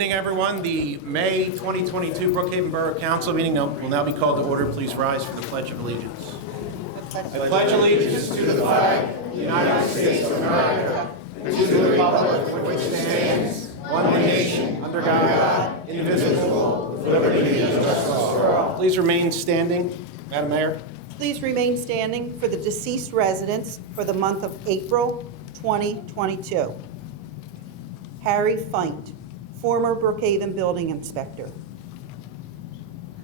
evening, everyone. The May 2022 Brookhaven Borough Council meeting will now be called to order. Please rise for the Pledge of Allegiance. I pledge allegiance to the flag of the United States of America and to the republic for which it stands, one nation, under God, indivisible, with liberty and justice for all. Please remain standing. Madam Mayor. Please remain standing for the deceased residents for the month of April 2022. Harry Feint, former Brookhaven building inspector.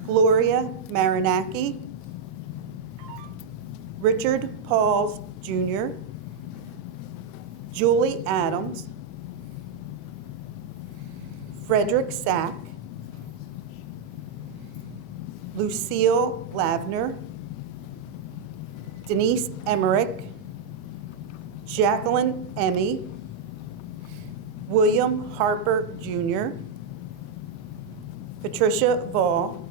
Gloria Marinaki. Richard Pauls Jr. Julie Adams. Frederick Sack. Lucille Lavner. Denise Emmerich. Jacqueline Emmy. William Harper Jr., Patricia Vall,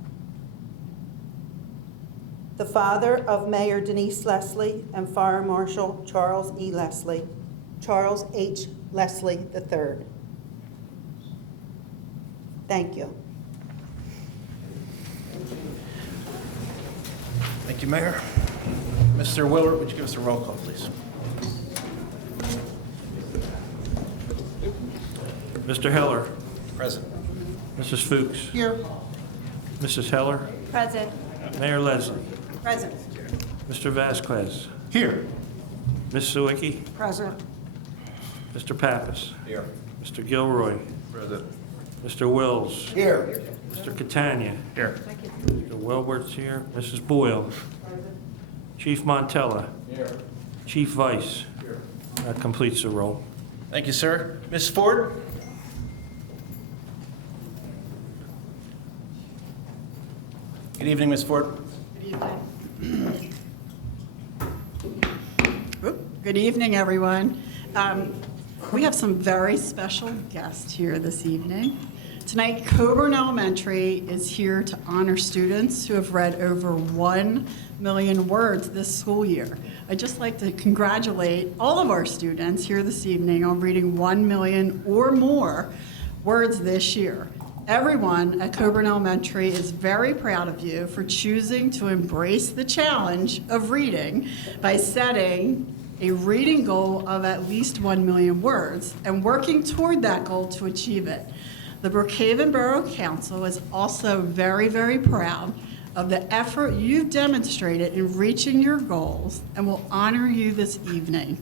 the father of Mayor Denise Leslie and Fire Marshal Charles H. Leslie III. Thank you. Thank you, Mayor. Mr. Willard, would you give us a roll call, please? Mr. Heller. Present. Mrs. Fuchs. Here. Mrs. Heller. Present. Mayor Leslie. Present. Mr. Vasquez. Here. Ms. Sawicki. Present. Mr. Pappas. Here. Mr. Gilroy. Present. Mr. Wills. Here. Mr. Catania. Here. Mr. Welbert's here. Mrs. Boyle. Chief Montella. Here. Chief Vice. Here. That completes the roll. Thank you, sir. Ms. Ford? Good evening, Ms. Ford. Good evening, everyone. We have some very special guests here this evening. Tonight, Coburn Elementary is here to honor students who have read over 1 million words this school year. I'd just like to congratulate all of our students here this evening on reading 1 million or more words this year. Everyone at Coburn Elementary is very proud of you for choosing to embrace the challenge of reading by setting a reading goal of at least 1 million words and working toward that goal to achieve it. The Brookhaven Borough Council is also very, very proud of the effort you've demonstrated in reaching your goals and will honor you this evening.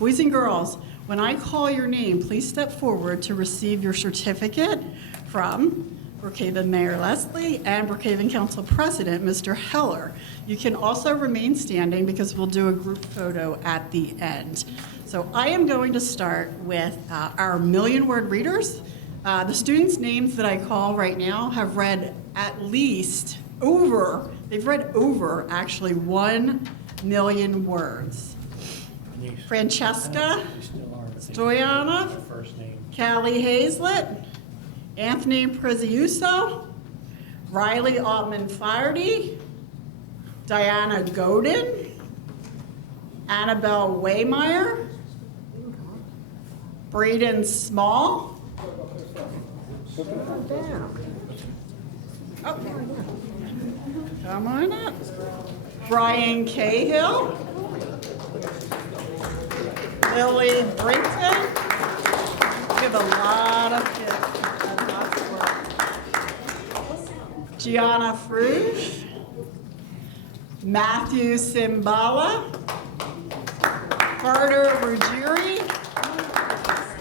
Boys and girls, when I call your name, please step forward to receive your certificate from Brookhaven Mayor Leslie and Brookhaven Council President, Mr. Heller. You can also remain standing because we'll do a group photo at the end. So I am going to start with our million-word readers. The students' names that I call right now have read at least they've read over actually 1 million words. Francesca Stoyanov, Callie Hazlett, Anthony Preziuso, Riley Altman-Flaherty, Diana Godin, Annabelle Waymeyer, Braden Small, come on up, Brian Cahill, Lily Brinton. We have a lot of kids and lots of work. Gianna Fruge, Matthew Simbala, Carter Ruggieri,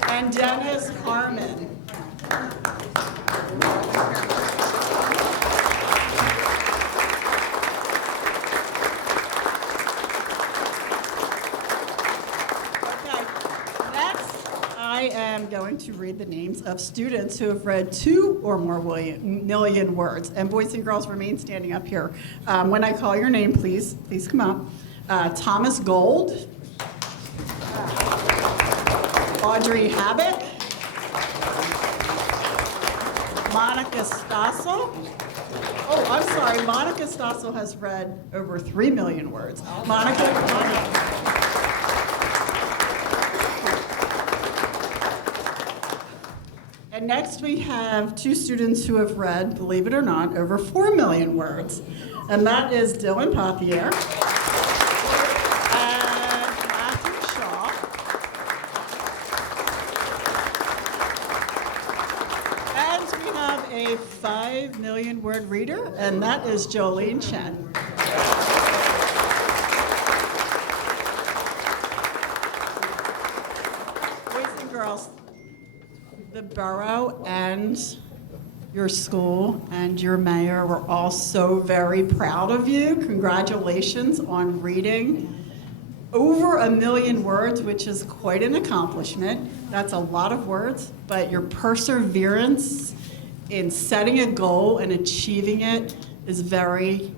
and Dennis Harmon. I am going to read the names of students who have read 2 or more million words. And boys and girls, remain standing up here. When I call your name, please come up. Thomas Gold, Audrey Habit, Monica Stossel. Oh, I'm sorry, Monica Stossel has read over 3 million words. Monica. And next we have two students who have read, believe it or not, over 4 million words. And that is Dylan Pothier and Matthew Shaw. And we have a 5 million word reader, and that is Jolene Chen. Boys and girls, the borough and your school and your mayor were all so very proud of you. Congratulations on reading over 1 million words, which is quite an accomplishment. That's a lot of words, but your perseverance in setting a goal and achieving it is very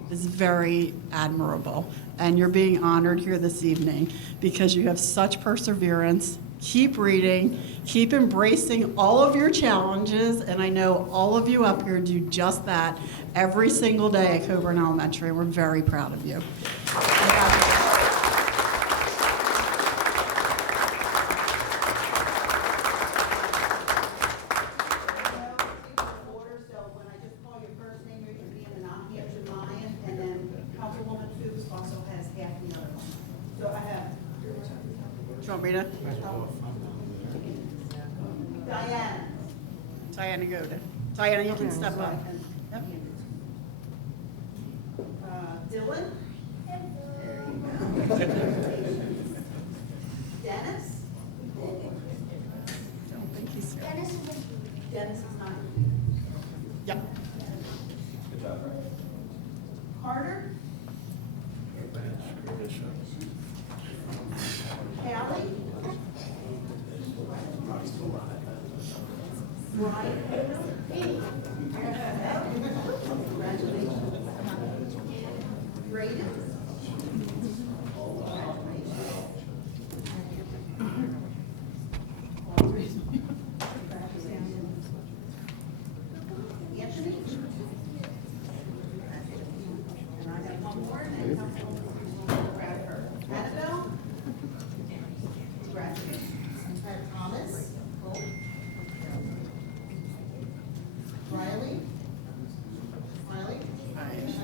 admirable. And you're being honored here this evening because you have such perseverance. Keep reading, keep embracing all of your challenges, and I know all of you up here do just that every single day at Coburn Elementary, and we're very proud of you. Order, so when I just call your first name, you're going to be in the non-Hampshire Mayan, and then Councilwoman Fuchs also has half the other one. So I have Do you want me to? Diana. Diana, go to. Diana, you can step up. Yep. Dylan. Dennis. Don't think he's here. Dennis is not. Yep. Carter. Callie. Ryan. Congratulations. Braden. Anthony. And I have one more, and then Councilwoman Bradford. Annabelle. Congratulations. Thomas. Riley.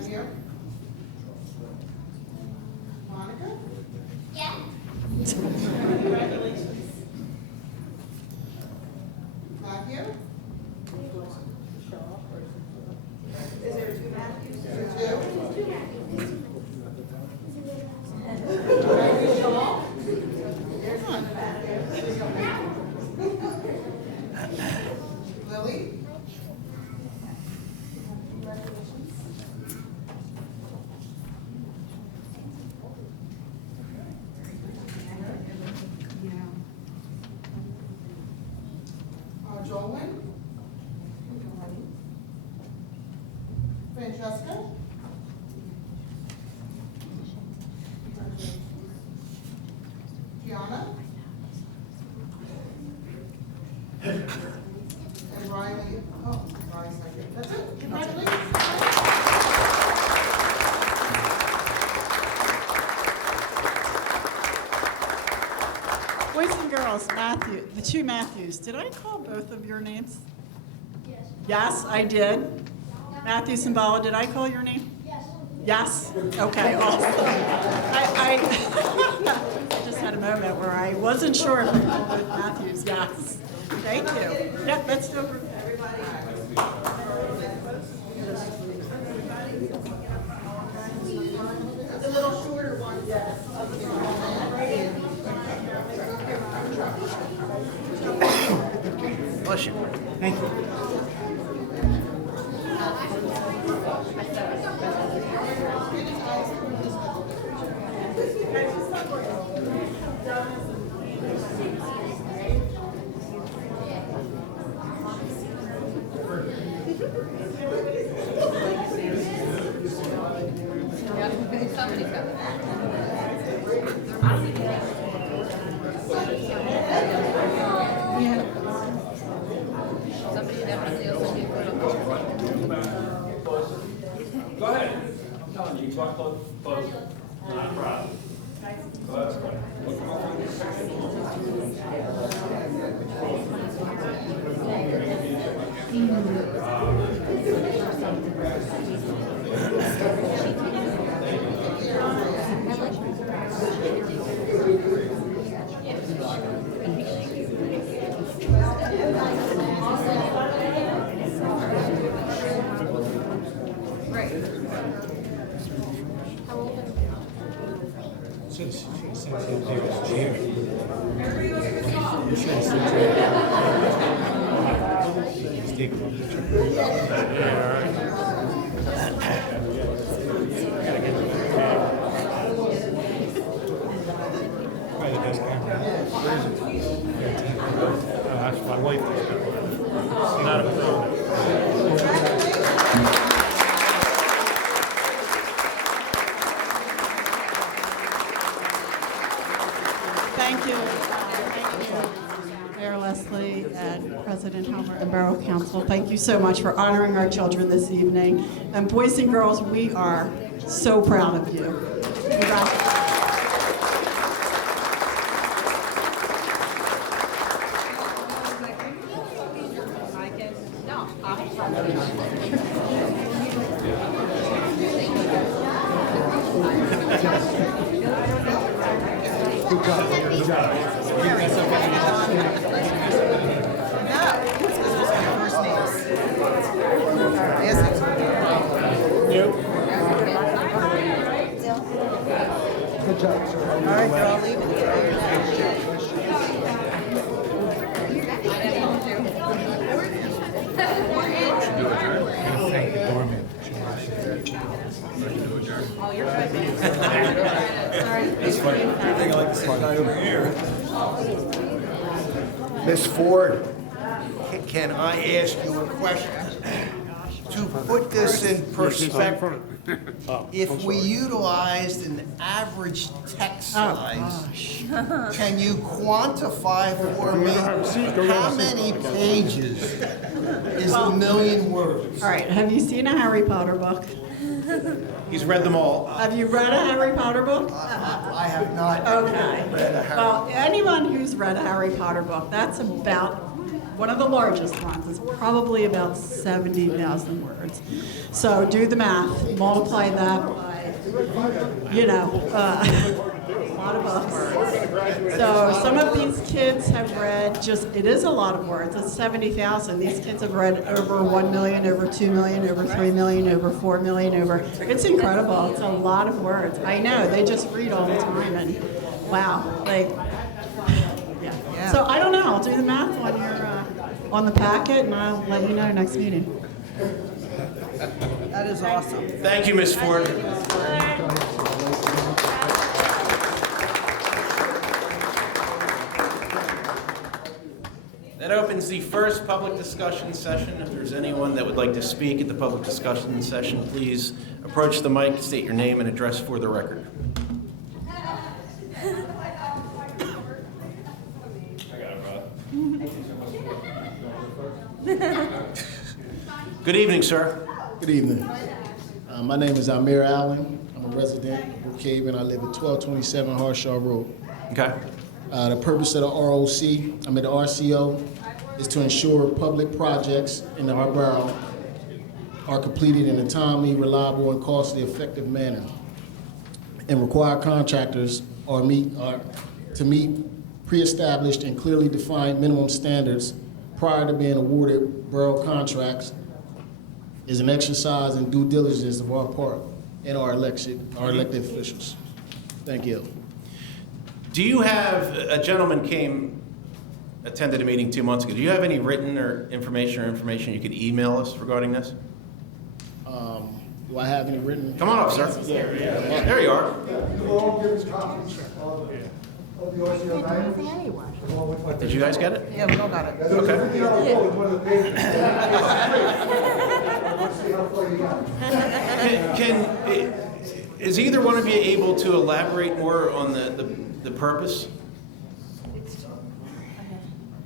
Javier. Monica. Yeah. Congratulations. Matthew. Is there two Matthews? There's two. There's one Matthew. Lily. Jolwyn. Francesca. Gianna. And Riley. Oh, sorry, second. That's it. Congratulations. Boys and girls, Matthew, the two Matthews, did I call both of your names? Yes. Yes, I did. Matthew Cimbala, did I call your name? Yes. Yes? Okay, awesome. I just had a moment where I wasn't sure if I called both Matthews. Yes. Thank you. Yep, let's do it. The little shorter one, yes. Bless you. Thank you. Go ahead. I'm telling you, talk close. Not a problem. Go ahead. Thank you. Mayor Leslie and President Helmer and Borough Council, thank you so much for honoring our children this evening. And boys and girls, we are so proud of you. Congratulations. All right, they're all leaving. Ms. Ford, can I ask you a question? To put this in perspective, if we utilized an average text size, can you quantify for me how many pages is a million words? All right, have you seen a Harry Potter book? He's read them all. Have you read a Harry Potter book? I have not Okay. read a Harry. Well, anyone who's read a Harry Potter book, that's about one of the largest ones. It's probably about 70,000 words. So do the math, multiply that by, a lot of books. So some of these kids have read it is a lot of words. It's 70,000. These kids have read over 1 million, over 2 million, over 3 million, over 4 million, it's incredible. It's a lot of words. I know, they just read all the time and wow, yeah. So I don't know, I'll do the math on on the packet and I'll let you know next meeting. That is awesome. Thank you, Ms. Ford. That opens the first public discussion session. If there's anyone that would like to speak at the public discussion session, please approach the mic, state your name and address for the record. Good evening, sir. Good evening. My name is Amir Allen. I'm a resident of Brookhaven. I live at 1227 Harshaw Road. Okay. The purpose of the ROC, the RCO, is to ensure public projects in our borough are completed in a timely, reliable, and costly effective manner, and require contractors to meet pre-established and clearly defined minimum standards prior to being awarded borough contracts is an exercise in due diligence of our part and our elected officials. Thank you. Do you have, a gentleman attended a meeting 2 months ago. Do you have any written or information you could email us regarding this? Do I have any written? Come on up, sir. There you are. Did you guys get it? Yeah, we all got it. Okay. Is either one of you able to elaborate more on the purpose?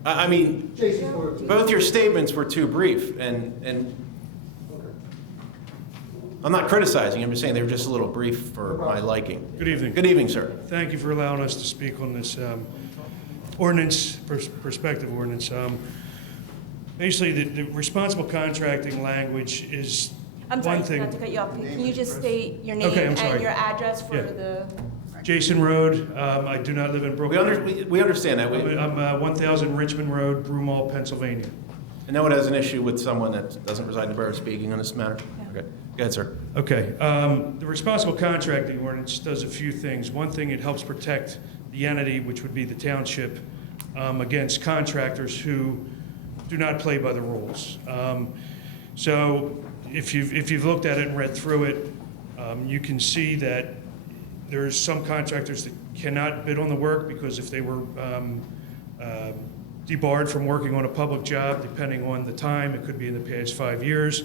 I mean, both your statements were too brief, and I'm not criticizing, I'm just saying they were just a little brief for my liking. Good evening. Good evening, sir. Thank you for allowing us to speak on this ordinance, perspective ordinance. Basically, the responsible contracting language is I'm one sorry, thing. not to cut you off. Can you just state your name Okay, I'm sorry. and your address for Yeah. the... Jason Road, I do not live in Brooklyn. We understand that. I'm 1000 Richmond Road, Broomall, Pennsylvania. And no one has an issue with someone that doesn't reside in the borough speaking on this matter? Yeah. Okay. Go ahead, sir. Okay, the responsible contracting ordinance does a few things. One thing, it helps protect the entity, which would be the township, against contractors who do not play by the rules. So if you've looked at it and read through it, you can see that there's some contractors that cannot bid on the work because if they were debarred from working on a public job depending on the time. It could be in the past 5 years.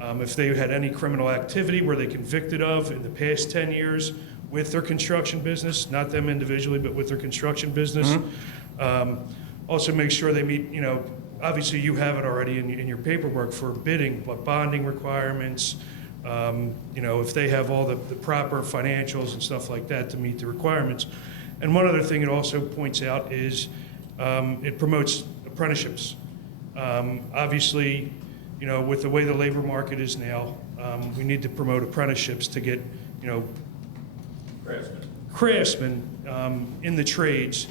If they had any criminal activity were they convicted of in the past 10 years with their construction business, not them individually, but with their construction business. Also make sure they meet, obviously you have it already in your paperwork for bidding, but bonding requirements, if they have all the proper financials and stuff like that to meet the requirements. And one other thing it also points out is it promotes apprenticeships. Obviously, with the way the labor market is now, we need to promote apprenticeships to get, craftsmen in the trades,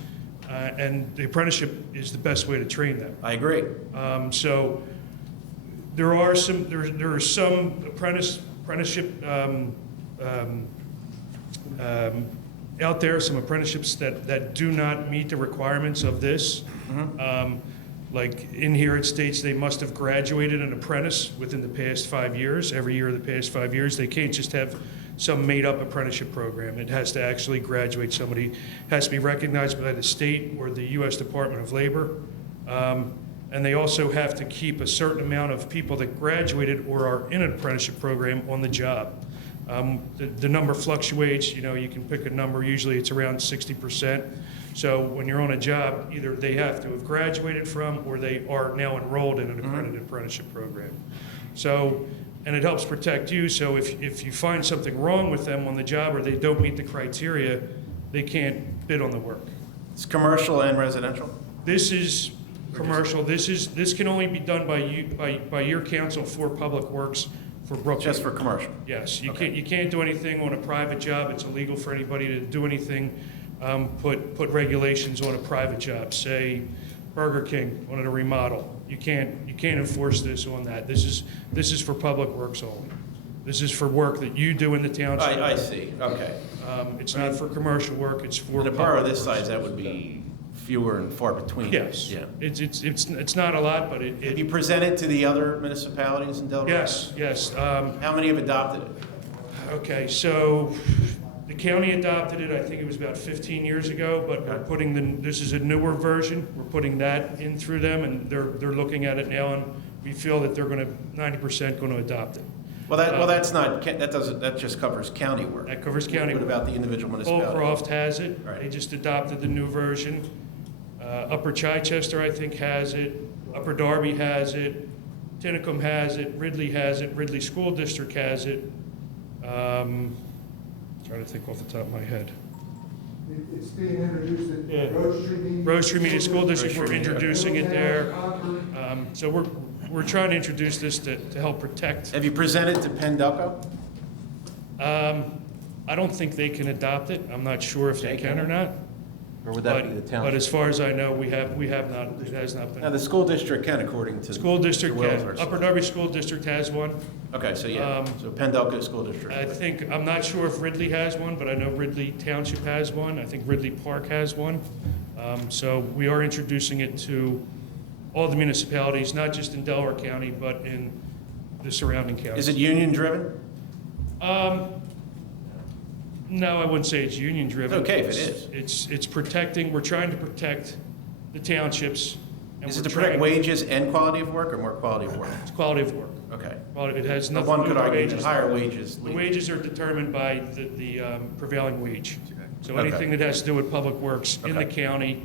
and the apprenticeship is the best way to train them. I agree. So there are some apprenticeship out there, some apprenticeships that do not meet the requirements of this. Like in here it states they must have graduated an apprentice within the past 5 years, every year of the past 5 years. They can't just have some made-up apprenticeship program. It has to actually graduate somebody, has to be recognized by the state or the U.S. Department of Labor. And they also have to keep a certain amount of people that graduated or are in an apprenticeship program on the job. The number fluctuates, you can pick a number, usually it's around 60%. So when you're on a job, either they have to have graduated from or they are now enrolled in an accredited apprenticeship program. So, and it helps protect you, so if you find something wrong with them on the job or they don't meet the criteria, they can't bid on the work. It's commercial and residential? This is commercial, this can only be done by you, by your council for Public Works for Brookhaven. Just for commercial? Yes, you Okay. can't do anything on a private job. It's illegal for anybody to do anything, put regulations on a private job. Say Burger King wanted to remodel. You can't enforce this on that. This is for Public Works only. This is for work that you do in the township. I see, okay. It's not for commercial work. It's for In a public borough this works. size, that would be fewer and far between. Yes. Yeah. It's not a lot, but Have you presented to the other municipalities in Delaware? yes. How many have adopted it? Okay, so the county adopted it, I think it was about 15 years ago, but we're putting this is a newer version. We're putting that in through them, and they're looking at it now, and we feel that they're 90% going to adopt it. Well, that just covers county work. That covers county What work. about the individual Old municipalities? Croft has it. Right. They just adopted the new version. Upper Chichester, I think, has it. Upper Darby has it. Tinicum has it. Ridley has it. Ridley School District has it. Trying to think off the top of my head. It's being introduced at Yeah. Rose Street Meeting. Rose Street Media School District, we're Rose Street, introducing it there. Concord. So we're trying to introduce this to help protect. Have you presented to Pendelco? I don't think they can adopt it. I'm not sure if they can or not. Or would that be the But township? as far as I know, we have not, it has not Now, been. the school district can, according to. School district to Wells can. or Upper Darby School District has one. Okay, so yeah, so Pendelco School District. I'm not sure if Ridley has one, but I know Ridley Township has one. I think Ridley Park has one. So we are introducing it to all the municipalities, not just in Delaware County, but in the surrounding counties. Is it union-driven? No, I wouldn't say it's union-driven. It's okay if it is. It's protecting, we're trying to protect the townships. And Is it we're to protect trying- wages and quality of work, or more quality of work? It's quality of work. Okay. It has But nothing one to do could with argue wages. that higher wages. The wages are determined by the prevailing wage. So Okay. anything that has to do with public works in the Okay. county,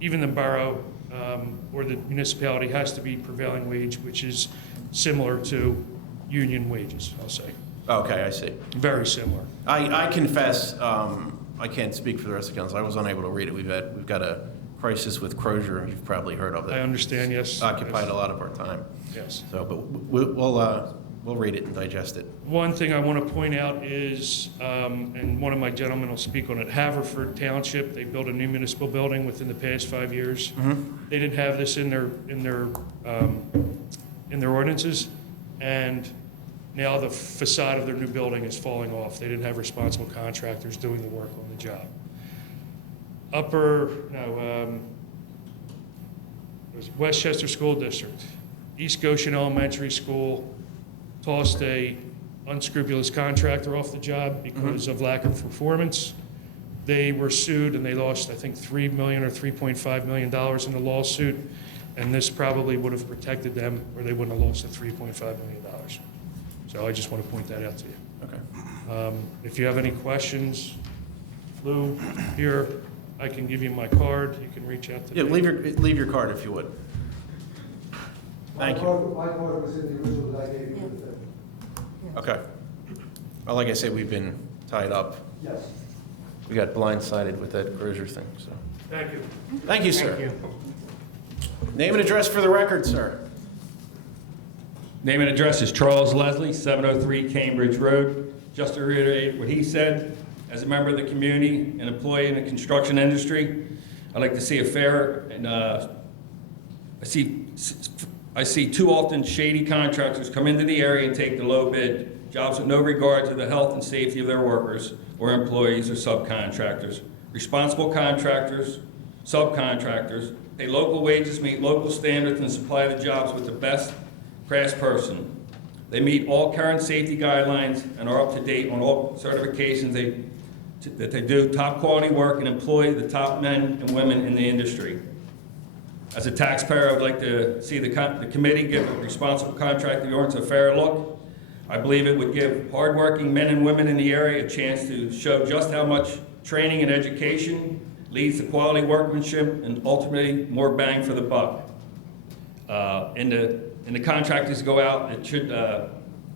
even the borough or the municipality, has to be prevailing wage, which is similar to union wages, I'll say. Okay, I see. Very similar. I confess, I can't speak for the rest of the council. I was unable to read it. We've got a crisis with Crozier, you've probably heard of it. I understand, yes. Occupied Yes. a lot of our time. Yes. So, but we'll read it and digest it. One thing I want to point out is, and one of my gentlemen will speak on it, Haverford Township, they built a new municipal building within the past 5 years. They didn't have this in their ordinances, and now the facade of their new building is falling off. They didn't have responsible contractors doing the work on the job. There's Westchester School District, East Goshen Elementary School tossed a unscrupulous contractor off the job because of lack of performance. They were sued and they lost, I think, $3 million or $3.5 million in the lawsuit, and this probably would have protected them, or they wouldn't have lost the $3.5 million. So I just want to point that out to you. Okay. If you have any questions, Lou, here, I can give you my card. You can reach out to Yeah, me. leave your card if you would. Thank you. My card was in the original that I gave you with it. Okay. Well, like I said, we've been tied up. Yes. We got blindsided with that Crozier thing, so. Thank you. Thank you, sir. Name and address for the record, sir. Name and address is Charles Leslie, 703 Cambridge Road. Just to reiterate what he said, as a member of the community, an employee in the construction industry, I'd like to see a fair and I see too often shady contractors come into the area and take the low bid jobs with no regard to the health and safety of their workers or employees or subcontractors. Responsible contractors, subcontractors, pay local wages, meet local standards, and supply the jobs with the best craftsperson. They meet all current safety guidelines and are up to date on all certifications that they do top quality work and employ the top men and women in the industry. As a taxpayer, I would like to see the committee give a responsible contracting ordinance a fair look. I believe it would give hardworking men and women in the area a chance to show just how much training and education leads to quality workmanship and ultimately more bang for the buck. And the contractors go out, it should, I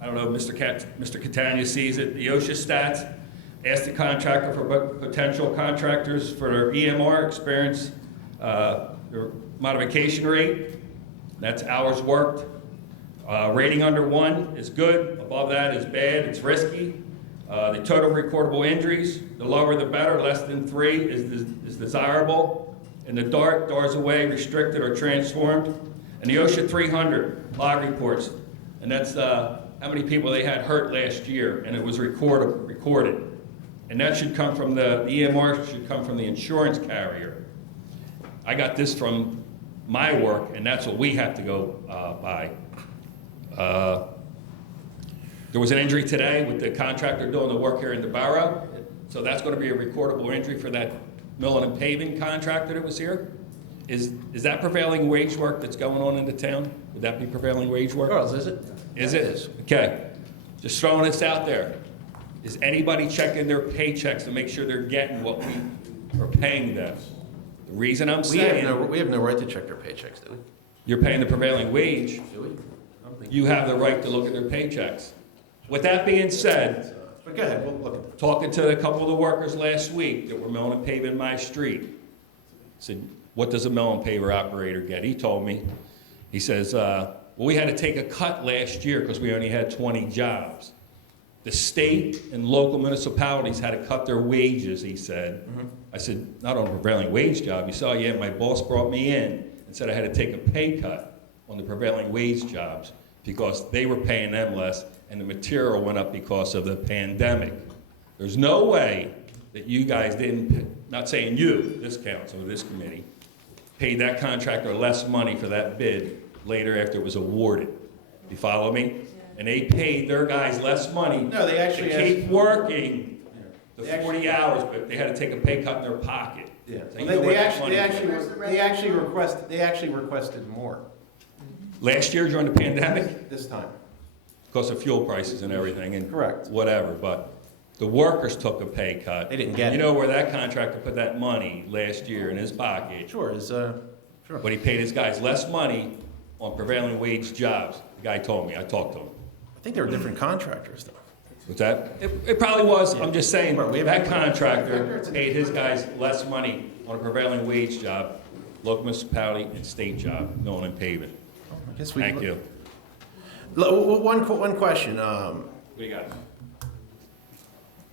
don't know, Mr. Catania sees it, the OSHA stats, ask the contractor for potential contractors for their EMR experience, their modification rate, that's hours worked. Rating under 1 is good, above that is bad, it's risky. The total recordable injuries, the lower the better, less than 3 is desirable. And the DARs away, restricted or transformed. And the OSHA 300 log reports, and that's how many people they had hurt last year, and it was recorded. And that should come from the EMR should come from the insurance carrier. I got this from my work, and that's what we have to go by. There was an injury today with the contractor doing the work here in the borough, so that's going to be a recordable injury for that milling and paving contractor that was here. Is that prevailing wage work that's going on in the town? Would that be prevailing wage work? Charles, is it? Is it? Okay. Just throwing this out there. Is anybody checking their paychecks to make sure they're getting what we are paying them? The reason I'm saying... We have no right to check their paychecks, do we? You're paying the prevailing wage. Do we? I don't think You have the right to look at their paychecks. With that being said, But go ahead, we'll look at that. talking to a couple of the workers last week that were milling and paving my street, said, what does a mill and paver operator get? He told me, he says, well, we had to take a cut last year because we only had 20 jobs. The state and local municipalities had to cut their wages, he said. I said, not on a prevailing wage job. He said, oh, yeah, my boss brought me in and said I had to take a pay cut on the prevailing wage jobs because they were paying them less and the material went up because of the pandemic. There's no way that you guys didn't, not saying you, this council or this committee, paid that contractor less money for that bid later after it was awarded. You follow me? And they paid their guys less money No, they actually to keep working the 40 hours, but they had to take a pay cut in their pocket. Yeah. So you know where that money They actually requested more last year during the pandemic, this time. because of fuel prices and everything and Correct. whatever, but the workers took a pay cut. They didn't get You it. know where that contractor put that money last year in his pocket, Sure, sure. but he paid his guys less money on prevailing wage jobs. The guy told me, I talked to him. I think they were different contractors, though. What's that? It probably was, I'm just saying, Right, we have- that contractor paid his guys less money on a prevailing wage job, local municipality and state job, milling and paving. I guess we. Thank you. One question. What do you got?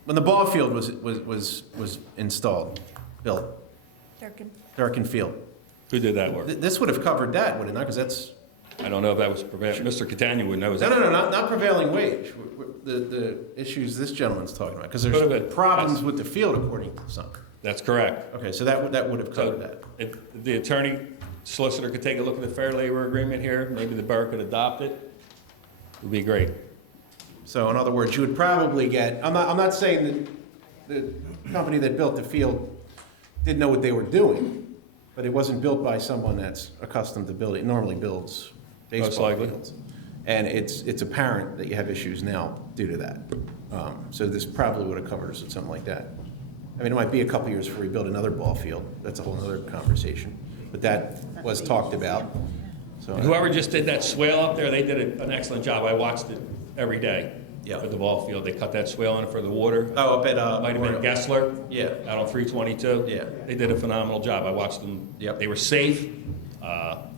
When the ball field was installed, built, Durkin Field, Who did that work? this would have covered that, would it not? Because that's, I don't know if that was prevailing, Mr. Catania would know. Is no, that- not prevailing wage. The issues this gentleman's talking about, because Could have there's been. problems with the field according to some. That's correct. Okay, so that would have covered So that. if the attorney solicitor could take a look at the fair labor agreement here, maybe the borough could adopt it, it would be great. So in other words, you would probably get, I'm not saying that the company that built the field didn't know what they were doing, but it wasn't built by someone that's accustomed to building. It normally builds Most baseball likely. fields. And it's apparent that you have issues now due to that. So this probably would have covered us with something like that. I mean, it might be a couple years before we build another ball field. That's a whole other conversation. But that was talked about. So Whoever just did that swale up there, they did an excellent job. I watched it every day. Yeah. At the ball field. They cut that swale in for the water. Oh, up at, Might have been Gessler. Yeah. Out on 322. Yeah. They did a phenomenal job. I watched them. Yep. They were safe.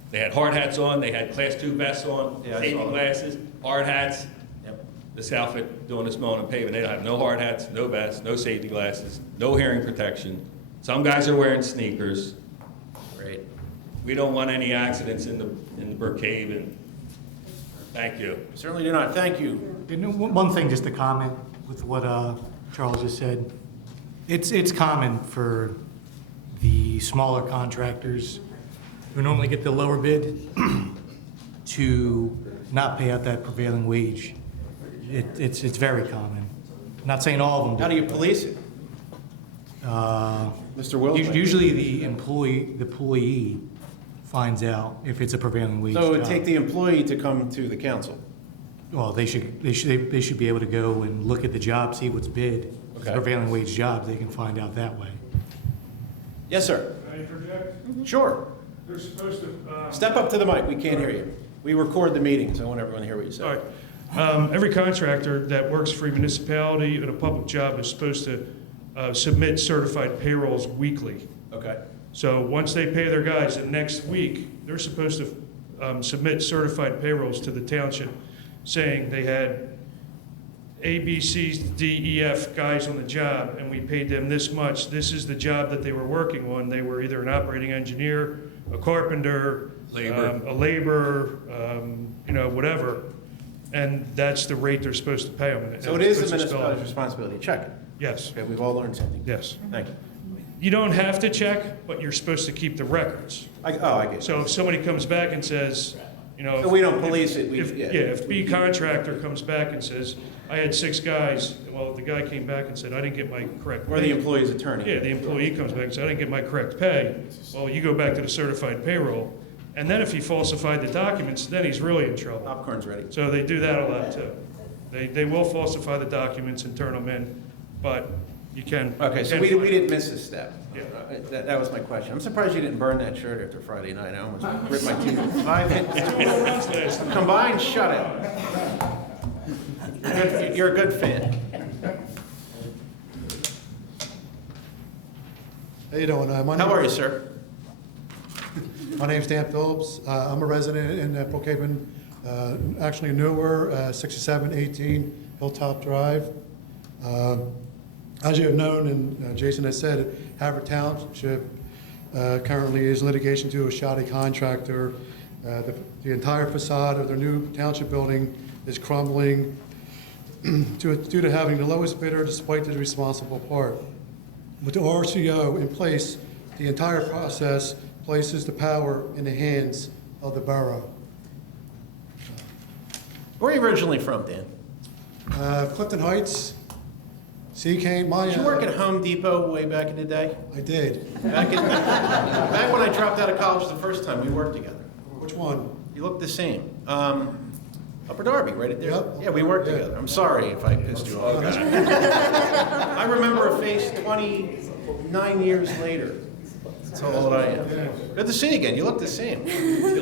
They had hard hats on. They had class 2 vests on, Yeah, I safety saw that. glasses, hard hats. Yep. This outfit doing this mowing and paving, they don't have no hard hats, no vests, no safety glasses, no hearing protection. Some guys are wearing sneakers. Great. We don't want any accidents in Brookhaven. Thank you. Certainly do not. Thank you. One thing, just to comment with what Charles just said. It's common for the smaller contractors who normally get the lower bid to not pay out that prevailing wage. It's very common. I'm not saying all of them do. How do you police it? Mr. Will? Usually the employee finds out if it's a prevailing wage So it would job. take the employee to come to the council. Well, they should be able to go and look at the job, see what's bid. If it's a Okay. prevailing wage job, they can find out that way. Yes, sir. Can I interject? Sure. They're supposed to, Step up to the mic. We can't hear you. We record the meeting, so I want everyone to hear what you say. all right. Every contractor that works for a municipality and a public job is supposed to submit certified payrolls weekly. Okay. So once they pay their guys, the next week, they're supposed to submit certified payrolls to the township saying they had A, B, C, D, E, F guys on the job, and we paid them this much. This is the job that they were working on. They were either an operating engineer, a carpenter, Labor. a laborer, whatever. And that's the rate they're supposed to pay them. So it is the municipality's responsibility to check it. Yes, Okay, we've all learned something. yes. Thank you. You don't have to check, but you're supposed to keep the records. I get it. So if somebody comes back and says, So we don't police it, If B contractor comes back and says, I had 6 guys, well, the guy came back and said, I didn't get my correct pay. Or the employee's attorney. Yeah, the employee comes back and says, I didn't get my correct pay. Well, you go back to the certified payroll, and then if he falsified the documents, then he's really in trouble. Popcorn's ready. So they do that a lot too. They will falsify the documents and turn them in, but you can. Okay, so you we can didn't miss a step. Yeah. That was my question. I'm surprised you didn't burn that shirt after Friday night. I almost ripped my teeth. 5 hits. Combined shutout. You're a good fan. How you doing? How are you, sir? My name's Dan Phillips. I'm a resident in Brookhaven, actually newer, 6718 Hilltop Drive. As you have known, and Jason has said, Havre Township currently is in litigation to a shoddy contractor. The entire facade of their new township building is crumbling due to having the lowest bidder despite the responsible part. With the RCO in place, the entire process places the power in the hands of the borough. Where are you originally from, Dan? Clifton Heights, Seacane, my... Did you work at Home Depot way back in the day? I did. Back when I dropped out of college the first time, we worked together. Which one? You look the same. Upper Darby, right there? Yep. Yeah, we worked together. I'm sorry if I pissed you off. I remember a face 29 years later. That's how old I am. Good to see you again. You look the same.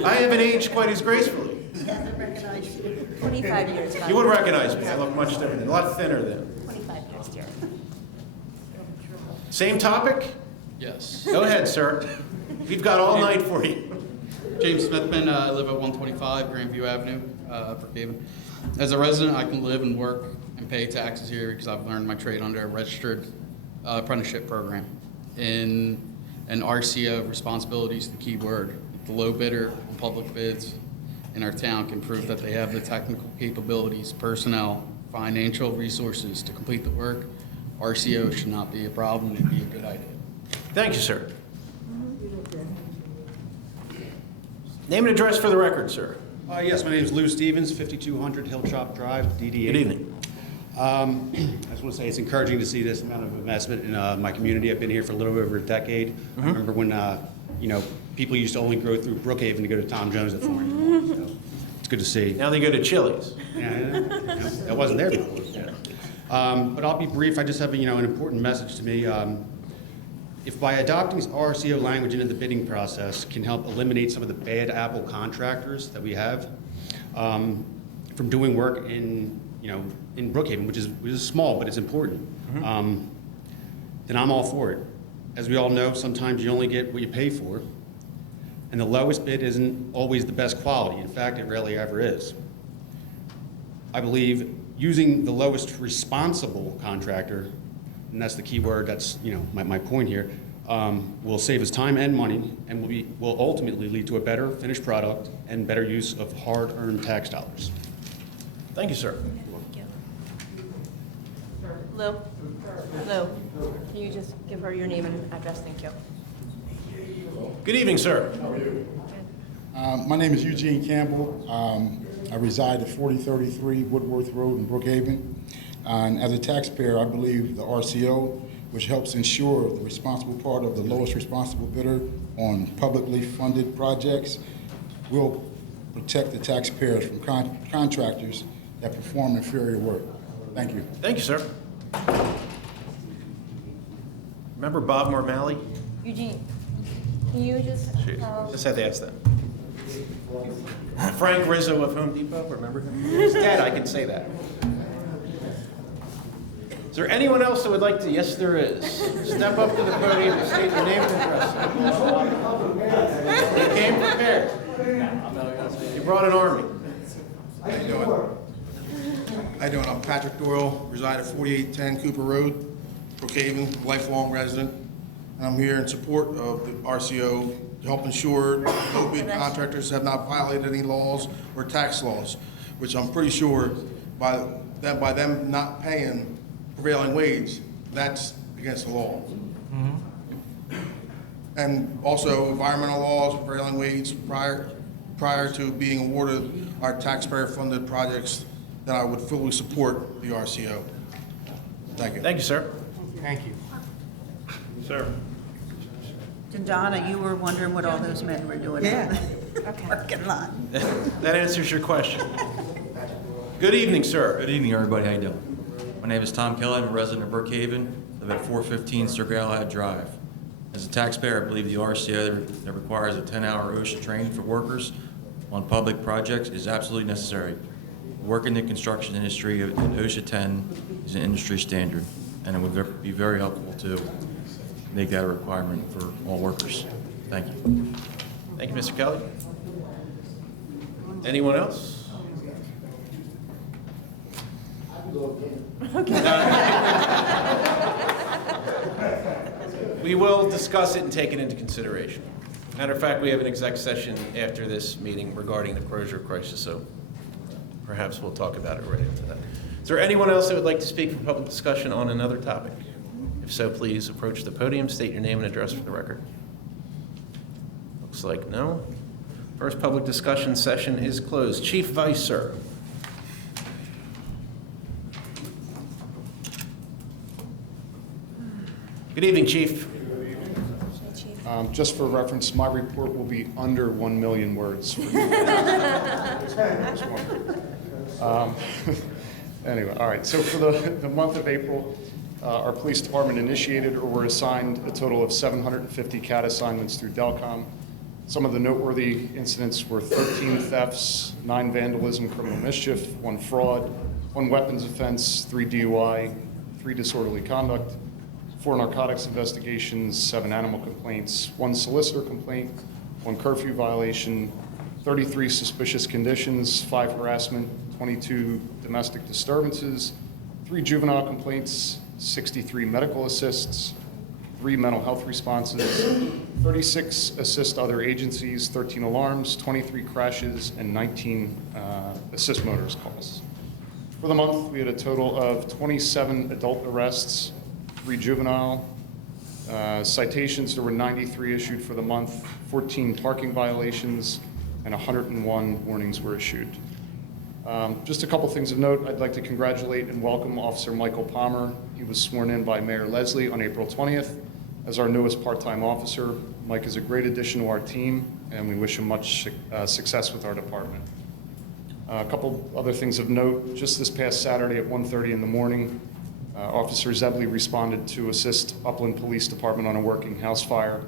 I haven't aged quite as gracefully. 25 years. You would recognize me. I look much different, a lot thinner then. 25 years, dear. Same topic? Yes. Go ahead, sir. We've got all night for you. James Smithman, I live at 125 Grandview Avenue, Brookhaven. As a resident, I can live and work and pay taxes here because I've learned my trade under a registered apprenticeship program. In an RCO, responsibility is the key word. The low bidder on public bids in our town can prove that they have the technical capabilities, personnel, financial resources to complete the work. RCO should not be a problem. It'd be a good idea. Thank you, sir. Name and address for the record, sir. Yes, my name is Lou Stevens, 5200 Hilltop Drive, DD8. Good evening. I just want to say it's encouraging to see this amount of investment in my community. I've been here for a little over a decade. I remember when, people used to only go through Brookhaven to go to Tom Jones at Thornton. So it's good to see. Now they go to Chili's. Yeah, that wasn't there before. But I'll be brief. I just have an important message to me. If by adopting RCO language into the bidding process can help eliminate some of the bad apple contractors that we have from doing work in Brookhaven, which is small but it's important, then I'm all for it. As we all know, sometimes you only get what you pay for, and the lowest bid isn't always the best quality. In fact, it rarely ever is. I believe using the lowest responsible contractor, and that's the key word, that's my point here, will save us time and money, and will ultimately lead to a better finished product and better use of hard-earned tax dollars. Thank you, sir. Lou? Lou, can you just give her your name and address? Thank you. Good evening, sir. My name is Eugene Campbell. I reside at 4033 Woodworth Road in Brookhaven. And as a taxpayer, I believe the RCO, which helps ensure the responsible part of the lowest responsible bidder on publicly funded projects, will protect the taxpayers from contractors that perform inferior work. Thank you. Thank you, sir. Remember Bob Mormalley? Eugene, can you just Just had to ask that. Frank Rizzo of Home Depot, remember him? He's dead, I can say that. Is there anyone else that would like to? Yes, there is. Step up to the podium and state your name and address. You came prepared. You brought an army. How you doing? How you doing? I'm Patrick Doyle, reside at 4810 Cooper Road, Brookhaven, lifelong resident. And I'm here in support of the RCO to help ensure no bid contractors have not violated any laws or tax laws, which I'm pretty sure by them not paying prevailing wage, that's against the law. And also environmental laws, prevailing wage prior to being awarded our taxpayer-funded projects, then I would fully support the RCO. Thank you. Thank you, sir. Thank you. Sir. Donna, you were wondering what all those men were doing out in the parking lot. That answers your question. Good evening, sir. Good evening, everybody. How you doing? My name is Tom Kelly. I'm a resident of Brookhaven. I live at 415 Sir Galahad Drive. As a taxpayer, I believe the RCO that requires a 10-hour OSHA training for workers on public projects is absolutely necessary. Work in the construction industry, OSHA 10 is an industry standard, and it would be very helpful to make that a requirement for all workers. Thank you. Thank you, Mr. Kelly. Anyone else? We will discuss it and take it into consideration. Matter of fact, we have an exec session after this meeting regarding the closure crisis, so perhaps we'll talk about it right into that. Is there anyone else that would like to speak for public discussion on another topic? If so, please approach the podium, state your name and address for the record. Looks like no. First public discussion session is closed. Chief Vice, sir. Good evening, Chief. Just for reference, my report will be under 1 million words. Anyway, all right. So for the month of April, our police department initiated or were assigned a total of 750 CAT assignments through Delcom. Some of the noteworthy incidents were 13 thefts, 9 vandalism, criminal mischief, 1 fraud, 1 weapons offense, 3 DUI, 3 disorderly conduct, 4 narcotics investigations, 7 animal complaints, 1 solicitor complaint, 1 curfew violation, 33 suspicious conditions, 5 harassment, 22 domestic disturbances, 3 juvenile complaints, 63 medical assists, 3 mental health responses, 36 assist other agencies, 13 alarms, 23 crashes, and 19 assist motorist calls. For the month, we had a total of 27 adult arrests, 3 juvenile citations. There were 93 issued for the month, 14 parking violations, and 101 warnings were issued. Just a couple things of note. I'd like to congratulate and welcome Officer Michael Palmer. He was sworn in by Mayor Leslie on April 20th as our newest part-time officer. Mike is a great addition to our team, and we wish him much success with our department. A couple other things of note. Just this past Saturday at 1:30 in the morning, Officer Zebley responded to assist Upland Police Department on a working house fire.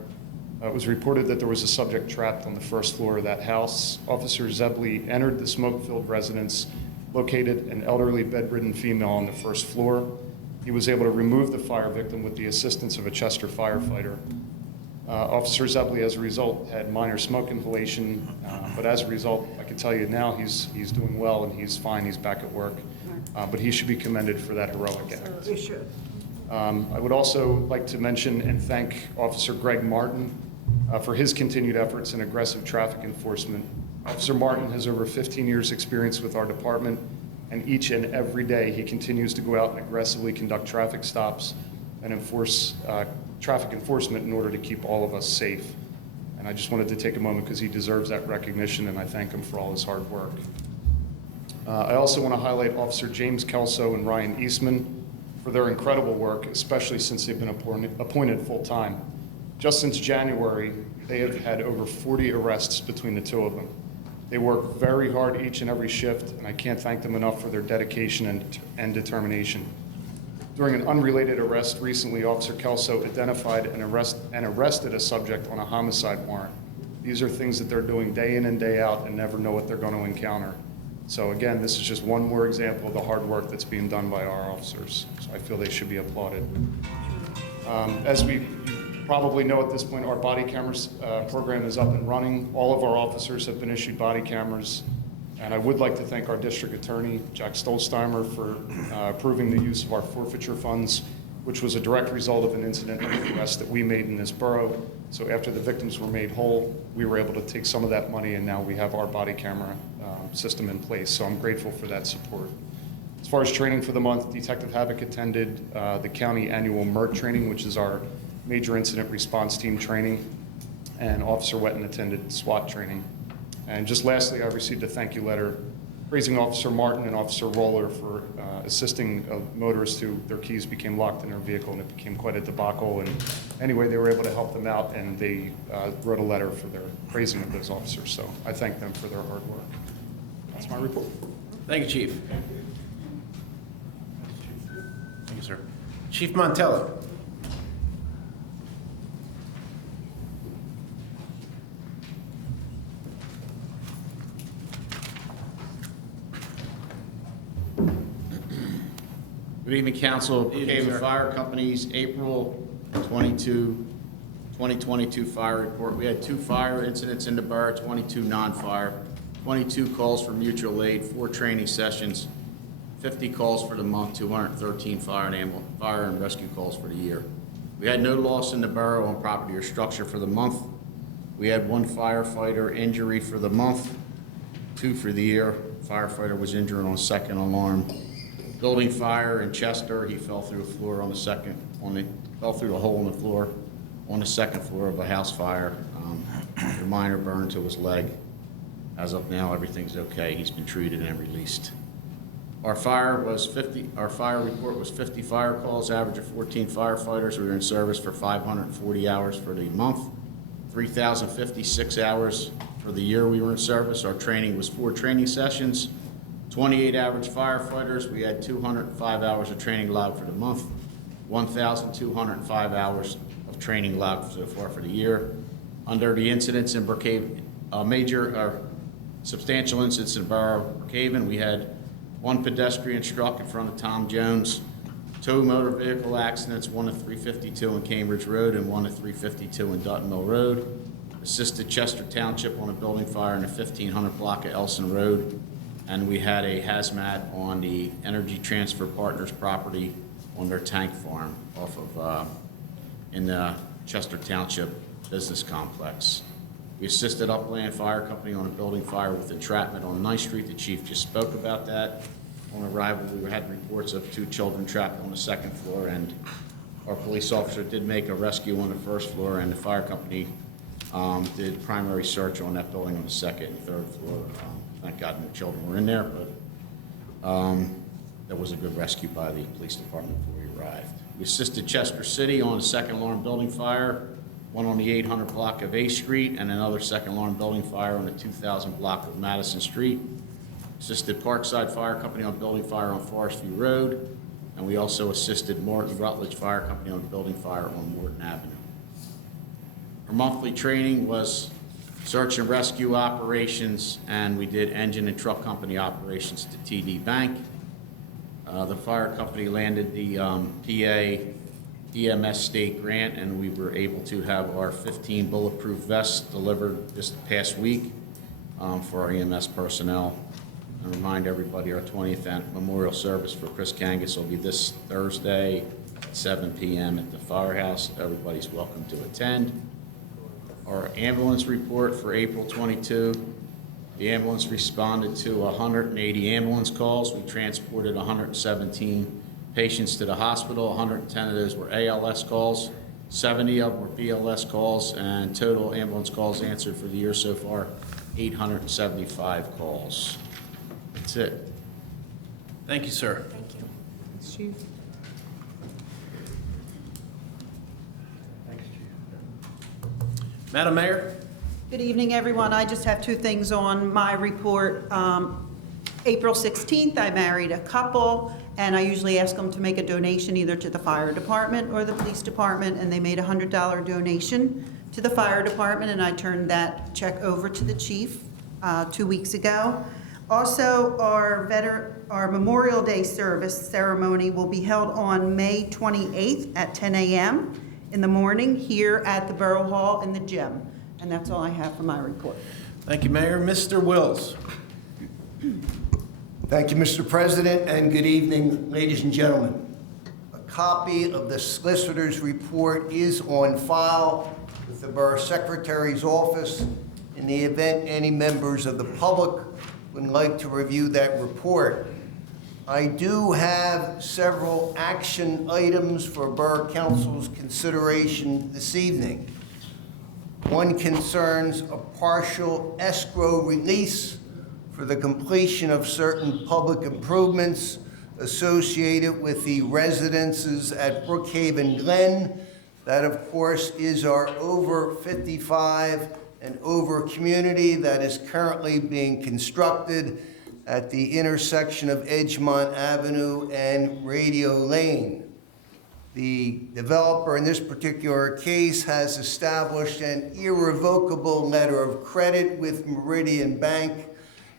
It was reported that there was a subject trapped on the first floor of that house. Officer Zebley entered the smoke-filled residence, located an elderly bedridden female on the first floor. He was able to remove the fire victim with the assistance of a Chester firefighter. Officer Zebley, as a result, had minor smoke inhalation, but as a result, I can tell you now he's doing well and he's fine, he's back at work. But he should be commended for that heroic act. You should. I would also like to mention and thank Officer Greg Martin for his continued efforts in aggressive traffic enforcement. Officer Martin has over 15 years' experience with our department, and each and every day he continues to go out and aggressively conduct traffic stops and enforce traffic enforcement in order to keep all of us safe. And I just wanted to take a moment because he deserves that recognition, and I thank him for all his hard work. I also want to highlight Officer James Kelso and Ryan Eastman for their incredible work, especially since they've been appointed full-time. Just since January, they have had over 40 arrests between the two of them. They work very hard each and every shift, and I can't thank them enough for their dedication and determination. During an unrelated arrest recently, Officer Kelso identified and arrested a subject on a homicide warrant. These are things that they're doing day in and day out and never know what they're going to encounter. So again, this is just one more example of the hard work that's being done by our officers. So I feel they should be applauded. As we probably know at this point, our body cameras program is up and running. All of our officers have been issued body cameras. And I would like to thank our district attorney, Jack Stolzheimer, for approving the use of our forfeiture funds, which was a direct result of an incident and arrest that we made in this borough. So after the victims were made whole, we were able to take some of that money, and now we have our body camera system in place. So I'm grateful for that support. As far as training for the month, Detective Havoc attended the county annual MERT training, which is our major incident response team training, and Officer Wetton attended SWAT training. And just lastly, I received a thank you letter praising Officer Martin and Officer Roller for assisting motorists who their keys became locked in their vehicle, and it became quite a debacle. And anyway, they were able to help them out, and they wrote a letter for their praising of those officers. So I thank them for their hard work. That's my report. Thank you, Chief. Thank you, sir. Chief Montella. Good evening, Council. Brookhaven Fire Company's April 2022 fire report. We had 2 fire incidents in the borough, 22 non-fire, 22 calls for mutual aid, 4 training sessions, 50 calls for the month, 213 fire and rescue calls for the year. We had no loss in the borough on property or structure for the month. We had 1 firefighter injury for the month, 2 for the year. Firefighter was injured on second alarm. Building fire in Chester, he fell through the floor on the fell through the hole in the floor on the second floor of a house fire. A minor burn to his leg. As of now, everything's okay. He's been treated and released. Our fire report was 50 fire calls, average of 14 firefighters. We were in service for 540 hours for the month, 3,056 hours for the year we were in service. Our training was 4 training sessions, 28 average firefighters. We had 205 hours of training logged for the month, 1,205 hours of training logged so far for the year. Under the incidents in Brookhaven, substantial incidents in Borough Brookhaven, we had 1 pedestrian struck in front of Tom Jones, 2 motor vehicle accidents, 1 at 352 in Cambridge Road and 1 at 352 in Dutton Mill Road. Assisted Chester Township on a building fire in the 1500 block of Elson Road. And we had a hazmat on the Energy Transfer Partners property on their tank farm off of in the Chester Township Business Complex. We assisted Upland Fire Company on a building fire with entrapment on 9th Street. The chief just spoke about that. On arrival, we had reports of 2 children trapped on the 2nd floor, and our police officer did make a rescue on the 1st floor, and the fire company did primary search on that building on the 2nd and 3rd floor. Thank God no children were in there, but That was a good rescue by the police department before we arrived. We assisted Chester City on a second alarm building fire, one on the 800 block of A Street, and another second alarm building fire on the 2000 block of Madison Street. Assisted Parkside Fire Company on building fire on Forest View Road, and we also assisted Morton Rutledge Fire Company on building fire on Morton Avenue. Our monthly training was search and rescue operations, and we did engine and truck company operations to TD Bank. The fire company landed the PA EMS state grant, and we were able to have our 15 bulletproof vests delivered this past week for our EMS personnel. And remind everybody, our 20th memorial service for Chris Kangas will be this Thursday at 7 p.m. at the firehouse. Everybody's welcome to attend. Our ambulance report for April 22. The ambulance responded to 180 ambulance calls. We transported 117 patients to the hospital. 110 of those were ALS calls. 70 of them were BLS calls, and total ambulance calls answered for the year so far, 875 calls. That's it. Thank you, sir. Thank you. Madam Mayor? Good evening, everyone. I just have two things on my report. April 16th, I married a couple, and I usually ask them to make a donation either to the fire department or the police department, and they made a $100 donation to the fire department, and I turned that check over to the chief 2 weeks ago. Also, our Memorial Day service ceremony will be held on May 28th at 10 a.m. in the morning here at the Borough Hall in the gym. And that's all I have for my report. Thank you, Mayor. Mr. Wills? Thank you, Mr. President, and good evening, ladies and gentlemen. A copy of the solicitor's report is on file with the Borough Secretary's office. In the event any members of the public would like to review that report, I do have several action items for Borough Council's consideration this evening. One concerns a partial escrow release for the completion of certain public improvements associated with the residences at Brookhaven Glen. That, of course, is our over 55 and over community that is currently being constructed at the intersection of Edgemont Avenue and Radio Lane. The developer in this particular case has established an irrevocable letter of credit with Meridian Bank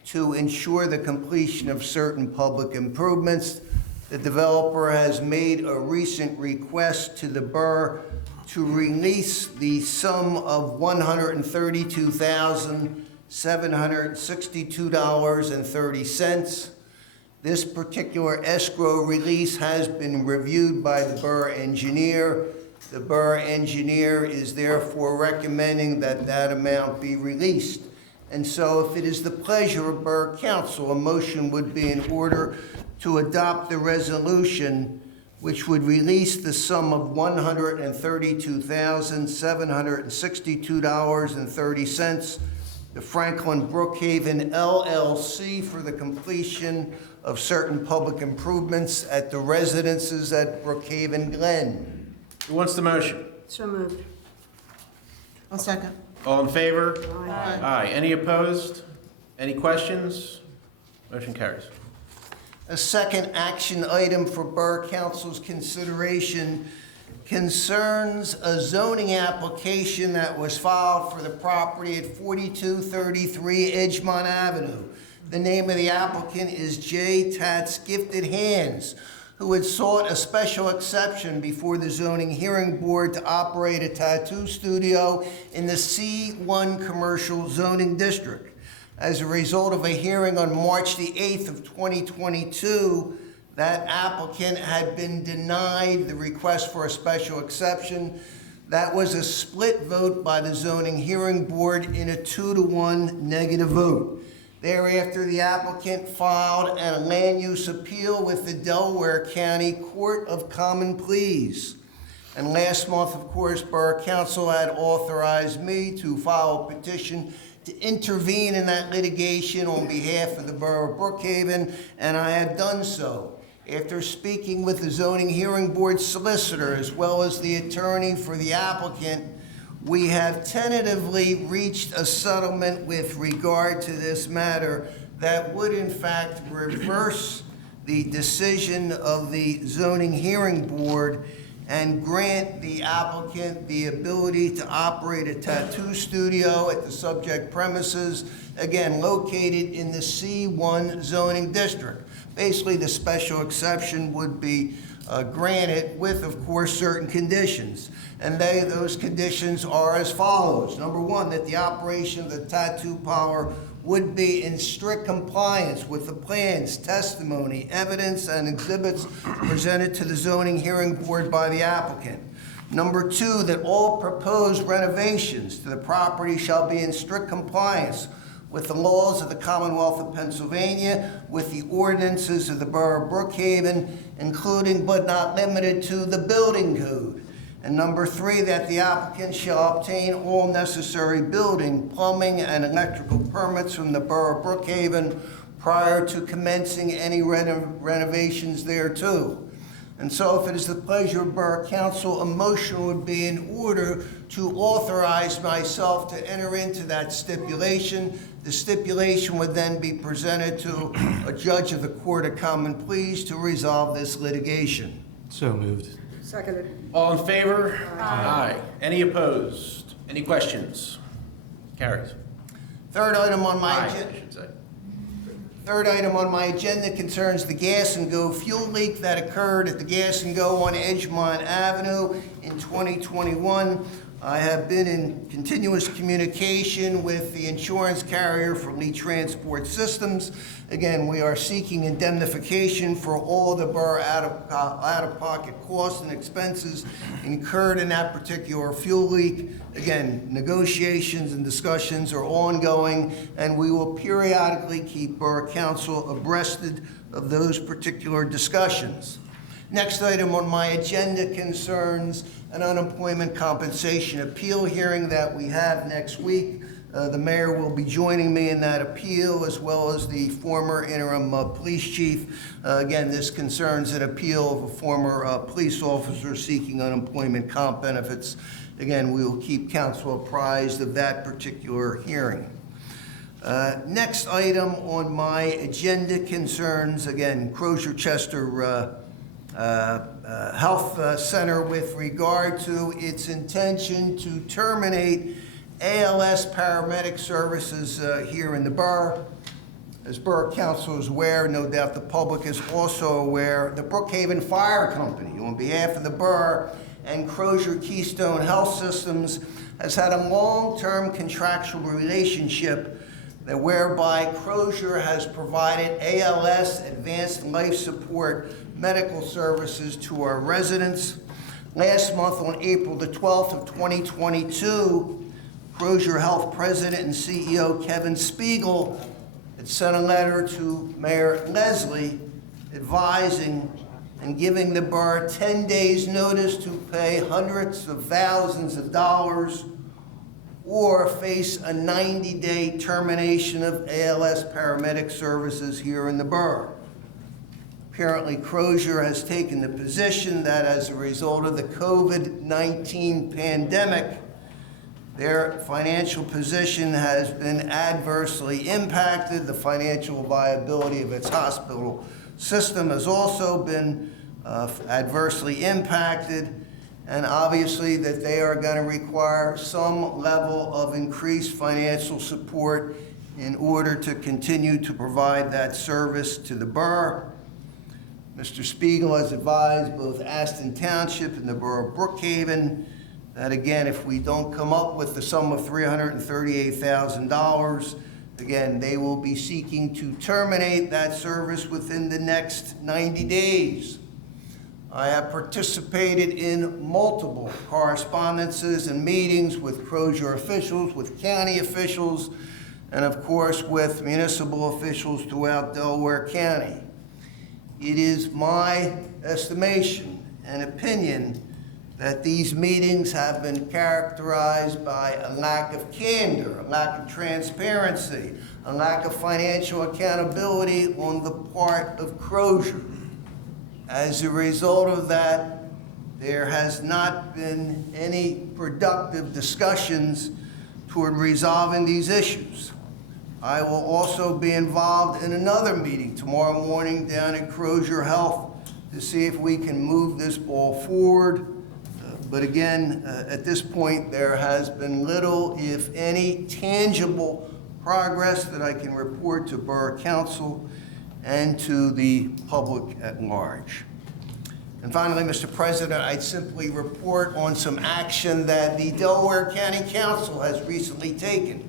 to ensure the completion of certain public improvements. The developer has made a recent request to the borough to release the sum of $132,762.30. This particular escrow release has been reviewed by the borough engineer. The borough engineer is therefore recommending that that amount be released. And so if it is the pleasure of Borough Council, a motion would be in order to adopt the resolution which would release the sum of $132,762.30 to Franklin Brookhaven LLC for the completion of certain public improvements at the residences at Brookhaven Glen. Who wants the motion? So moved. I'll second. All in favor? Aye. Aye. Any opposed? Any questions? Motion carries. A second action item for Borough Council's consideration concerns a zoning application that was filed for the property at 4233 Edgemont Avenue. The name of the applicant is J. Tats Gifted Hands, who had sought a special exception before the zoning hearing board to operate a tattoo studio in the C1 commercial zoning district. As a result of a hearing on March the 8th of 2022, that applicant had been denied the request for a special exception. That was a split vote by the zoning hearing board in a 2-to-1 negative vote. Thereafter, the applicant filed a land use appeal with the Delaware County Court of Common Pleas. And last month, of course, Borough Council had authorized me to file a petition to intervene in that litigation on behalf of the Borough of Brookhaven, and I have done so. After speaking with the zoning hearing board solicitor as well as the attorney for the applicant, we have tentatively reached a settlement with regard to this matter that would in fact reverse the decision of the zoning hearing board and grant the applicant the ability to operate a tattoo studio at the subject premises, again, located in the C1 zoning district. Basically, the special exception would be granted with, of course, certain conditions. And those conditions are as follows. Number one, that the operation of the tattoo parlor would be in strict compliance with the plans, testimony, evidence, and exhibits presented to the zoning hearing board by the applicant. Number two, that all proposed renovations to the property shall be in strict compliance with the laws of the Commonwealth of Pennsylvania, with the ordinances of the Borough of Brookhaven, including but not limited to the building code. And number three, that the applicant shall obtain all necessary building, plumbing, and electrical permits from the Borough of Brookhaven prior to commencing any renovations thereto. And so if it is the pleasure of Borough Council, a motion would be in order to authorize myself to enter into that stipulation. The stipulation would then be presented to a judge of the Court of Common Pleas to resolve this litigation. So moved. Seconded. All in favor? Aye. Any opposed? Any questions? Carries. Third item on my Aye, agenda. I should say. Third item on my agenda concerns the gas and go fuel leak that occurred at the gas and go on Edgemont Avenue in 2021. I have been in continuous communication with the insurance carrier for Lee Transport Systems. Again, we are seeking indemnification for all the borough out-of-pocket costs and expenses incurred in that particular fuel leak. Again, negotiations and discussions are ongoing, and we will periodically keep Borough Council abreast of those particular discussions. Next item on my agenda concerns an unemployment compensation appeal hearing that we have next week. The mayor will be joining me in that appeal, as well as the former interim police chief. Again, this concerns an appeal of a former police officer seeking unemployment comp benefits. Again, we will keep council apprised of that particular hearing. Next item on my agenda concerns, again, Crozier-Chester Health Center with regard to its intention to terminate ALS paramedic services here in the borough. As Borough Council is aware, no doubt the public is also aware, the Brookhaven Fire Company, on behalf of the borough and Crozier Keystone Health Systems, has had a long-term contractual relationship that whereby Crozier has provided ALS, advanced life support medical services to our residents. Last month, on April the 12th of 2022, Crozier Health President and CEO Kevin Spiegel had sent a letter to Mayor Leslie advising and giving the borough 10 days notice to pay hundreds of thousands of dollars or face a 90-day termination of ALS paramedic services here in the borough. Apparently, Crozier has taken the position that as a result of the COVID-19 pandemic, their financial position has been adversely impacted. The financial viability of its hospital system has also been adversely impacted, and obviously that they are going to require some level of increased financial support in order to continue to provide that service to the borough. Mr. Spiegel has advised both Aston Township and the Borough of Brookhaven that, again, if we don't come up with the sum of $338,000, again, they will be seeking to terminate that service within the next 90 days. I have participated in multiple correspondences and meetings with Crozier officials, with county officials, and of course with municipal officials throughout Delaware County. It is my estimation and opinion that these meetings have been characterized by a lack of candor, a lack of transparency, a lack of financial accountability on the part of Crozier. As a result of that, there has not been any productive discussions toward resolving these issues. I will also be involved in another meeting tomorrow morning down at Crozier Health to see if we can move this ball forward. But again, at this point, there has been little, if any, tangible progress that I can report to Borough Council and to the public at large. And finally, Mr. President, I'd simply report on some action that the Delaware County Council has recently taken.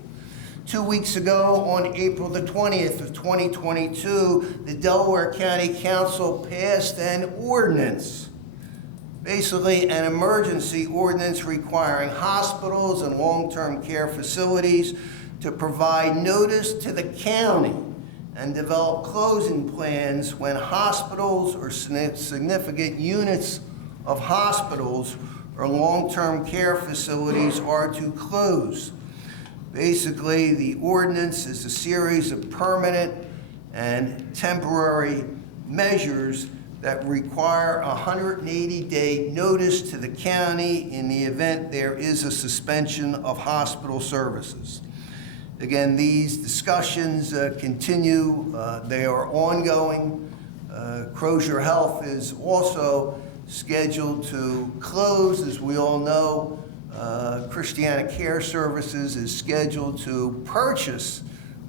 2 weeks ago, on April the 20th of 2022, the Delaware County Council passed an ordinance, basically an emergency ordinance requiring hospitals and long-term care facilities to provide notice to the county and develop closing plans when hospitals or significant units of hospitals or long-term care facilities are to close. Basically, the ordinance is a series of permanent and temporary measures that require a 180-day notice to the county in the event there is a suspension of hospital services. Again, these discussions continue. They are ongoing. Crozier Health is also scheduled to close. As we all know, Christiana Care Services is scheduled to purchase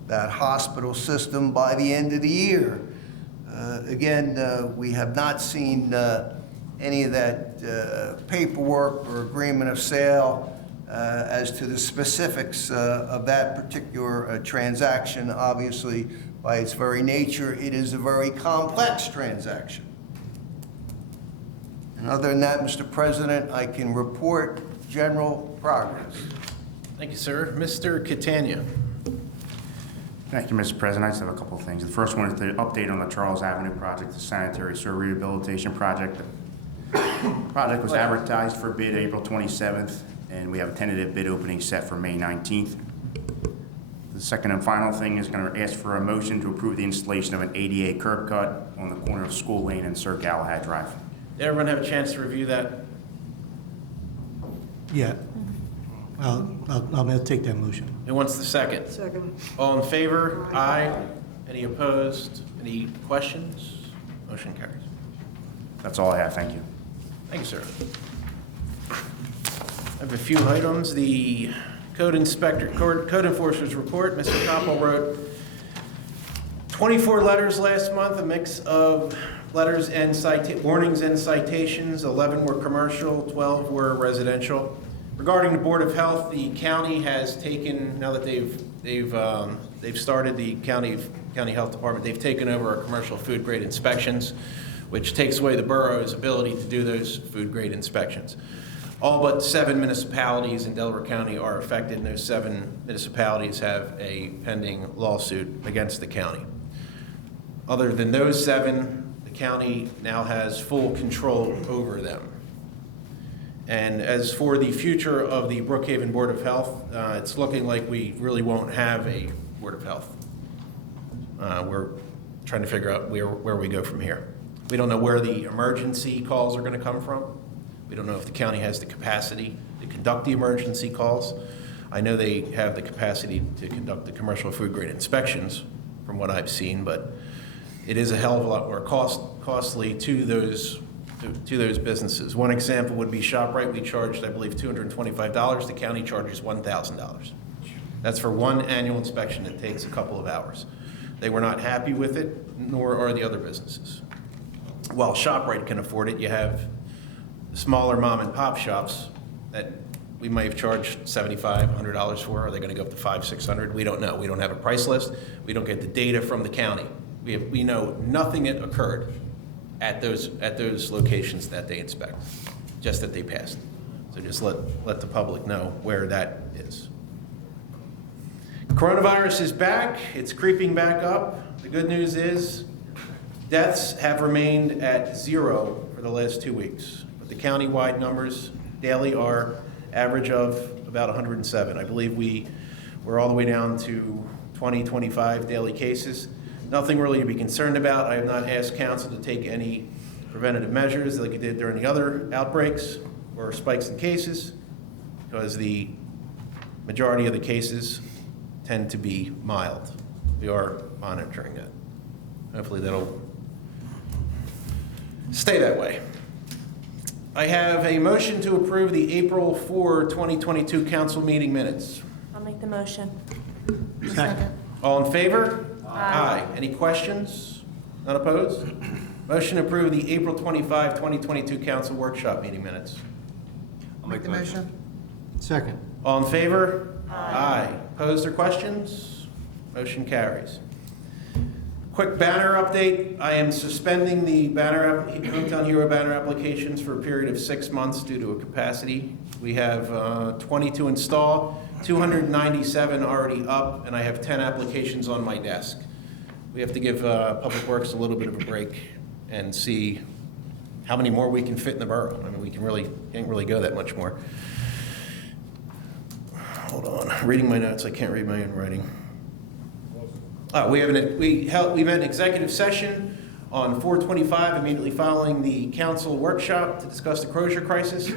that hospital system by the end of the year. Again, we have not seen any of that paperwork or agreement of sale as to the specifics of that particular transaction. Obviously, by its very nature, it is a very complex transaction. And other than that, Mr. President, I can report general progress. Thank you, sir. Mr. Catania. Thank you, Mr. President. I just have a couple of things. The first one is the update on the Charles Avenue project, the Sanitary Sewer Rehabilitation Project. The project was advertised for bid April 27th, and we have a tentative bid opening set for May 19th. The second and final thing is going to ask for a motion to approve the installation of an ADA curb cut on the corner of School Lane and Sir Galahad Drive. Did everyone have a chance to review that? Yeah. I'll take that motion. Who wants the second? Second. All in favor? Aye. Any opposed? Any questions? Motion carries. That's all I have. Thank you. Thank you, sir. I have a few items. The code enforcer's report. Mr. Koppel wrote 24 letters last month, a mix of letters and warnings and citations. 11 were commercial, 12 were residential. Regarding the Board of Health, the county has taken, now that they've started the county health department, they've taken over our commercial food grade inspections, which takes away the borough's ability to do those food grade inspections. All but 7 municipalities in Delaware County are affected, and those 7 municipalities have a pending lawsuit against the county. Other than those 7, the county now has full control over them. And as for the future of the Brookhaven Board of Health, it's looking like we really won't have a Board of Health. We're trying to figure out where we go from here. We don't know where the emergency calls are going to come from. We don't know if the county has the capacity to conduct the emergency calls. I know they have the capacity to conduct the commercial food grade inspections, from what I've seen, but it is a hell of a lot more costly to those businesses. One example would be ShopRite. We charged, I believe, $225. The county charges $1,000. That's for one annual inspection that takes a couple of hours. They were not happy with it, nor are the other businesses. While ShopRite can afford it, you have smaller mom and pop shops that we might have charged $75, $100 for. Are they going to go up to $500, $600? We don't know. We don't have a price list. We don't get the data from the county. We know nothing that occurred at those locations that they inspect, just that they passed. So just let the public know where that is. Coronavirus is back. It's creeping back up. The good news is deaths have remained at 0 for the last 2 weeks. but the countywide numbers daily are average of about 107. I believe we're all the way down to 20, 25 daily cases. Nothing really to be concerned about. I have not asked council to take any preventative measures like it did during the other outbreaks or spikes in cases, because the majority of the cases tend to be mild. We are monitoring that. Hopefully that'll stay that way. I have a motion to approve the April 4, 2022 council meeting minutes. I'll make the motion. Second. All in favor? Aye. Any questions? None opposed? Motion to approve the April 25, 2022 council workshop meeting minutes. I'll make the motion. Second. All in favor? Aye. Opposed or questions? Motion carries. Quick banner update. I am suspending the Hometown Hero banner applications for a period of 6 months due to a capacity. We have 20 to install, 297 already up, and I have 10 applications on my desk. We have to give Public Works a little bit of a break and see how many more we can fit in the borough. I mean, we can't really go that much more. Hold on, reading my notes, I can't read my own writing. We met an executive session on 4/25, immediately following the council workshop to discuss the closure crisis.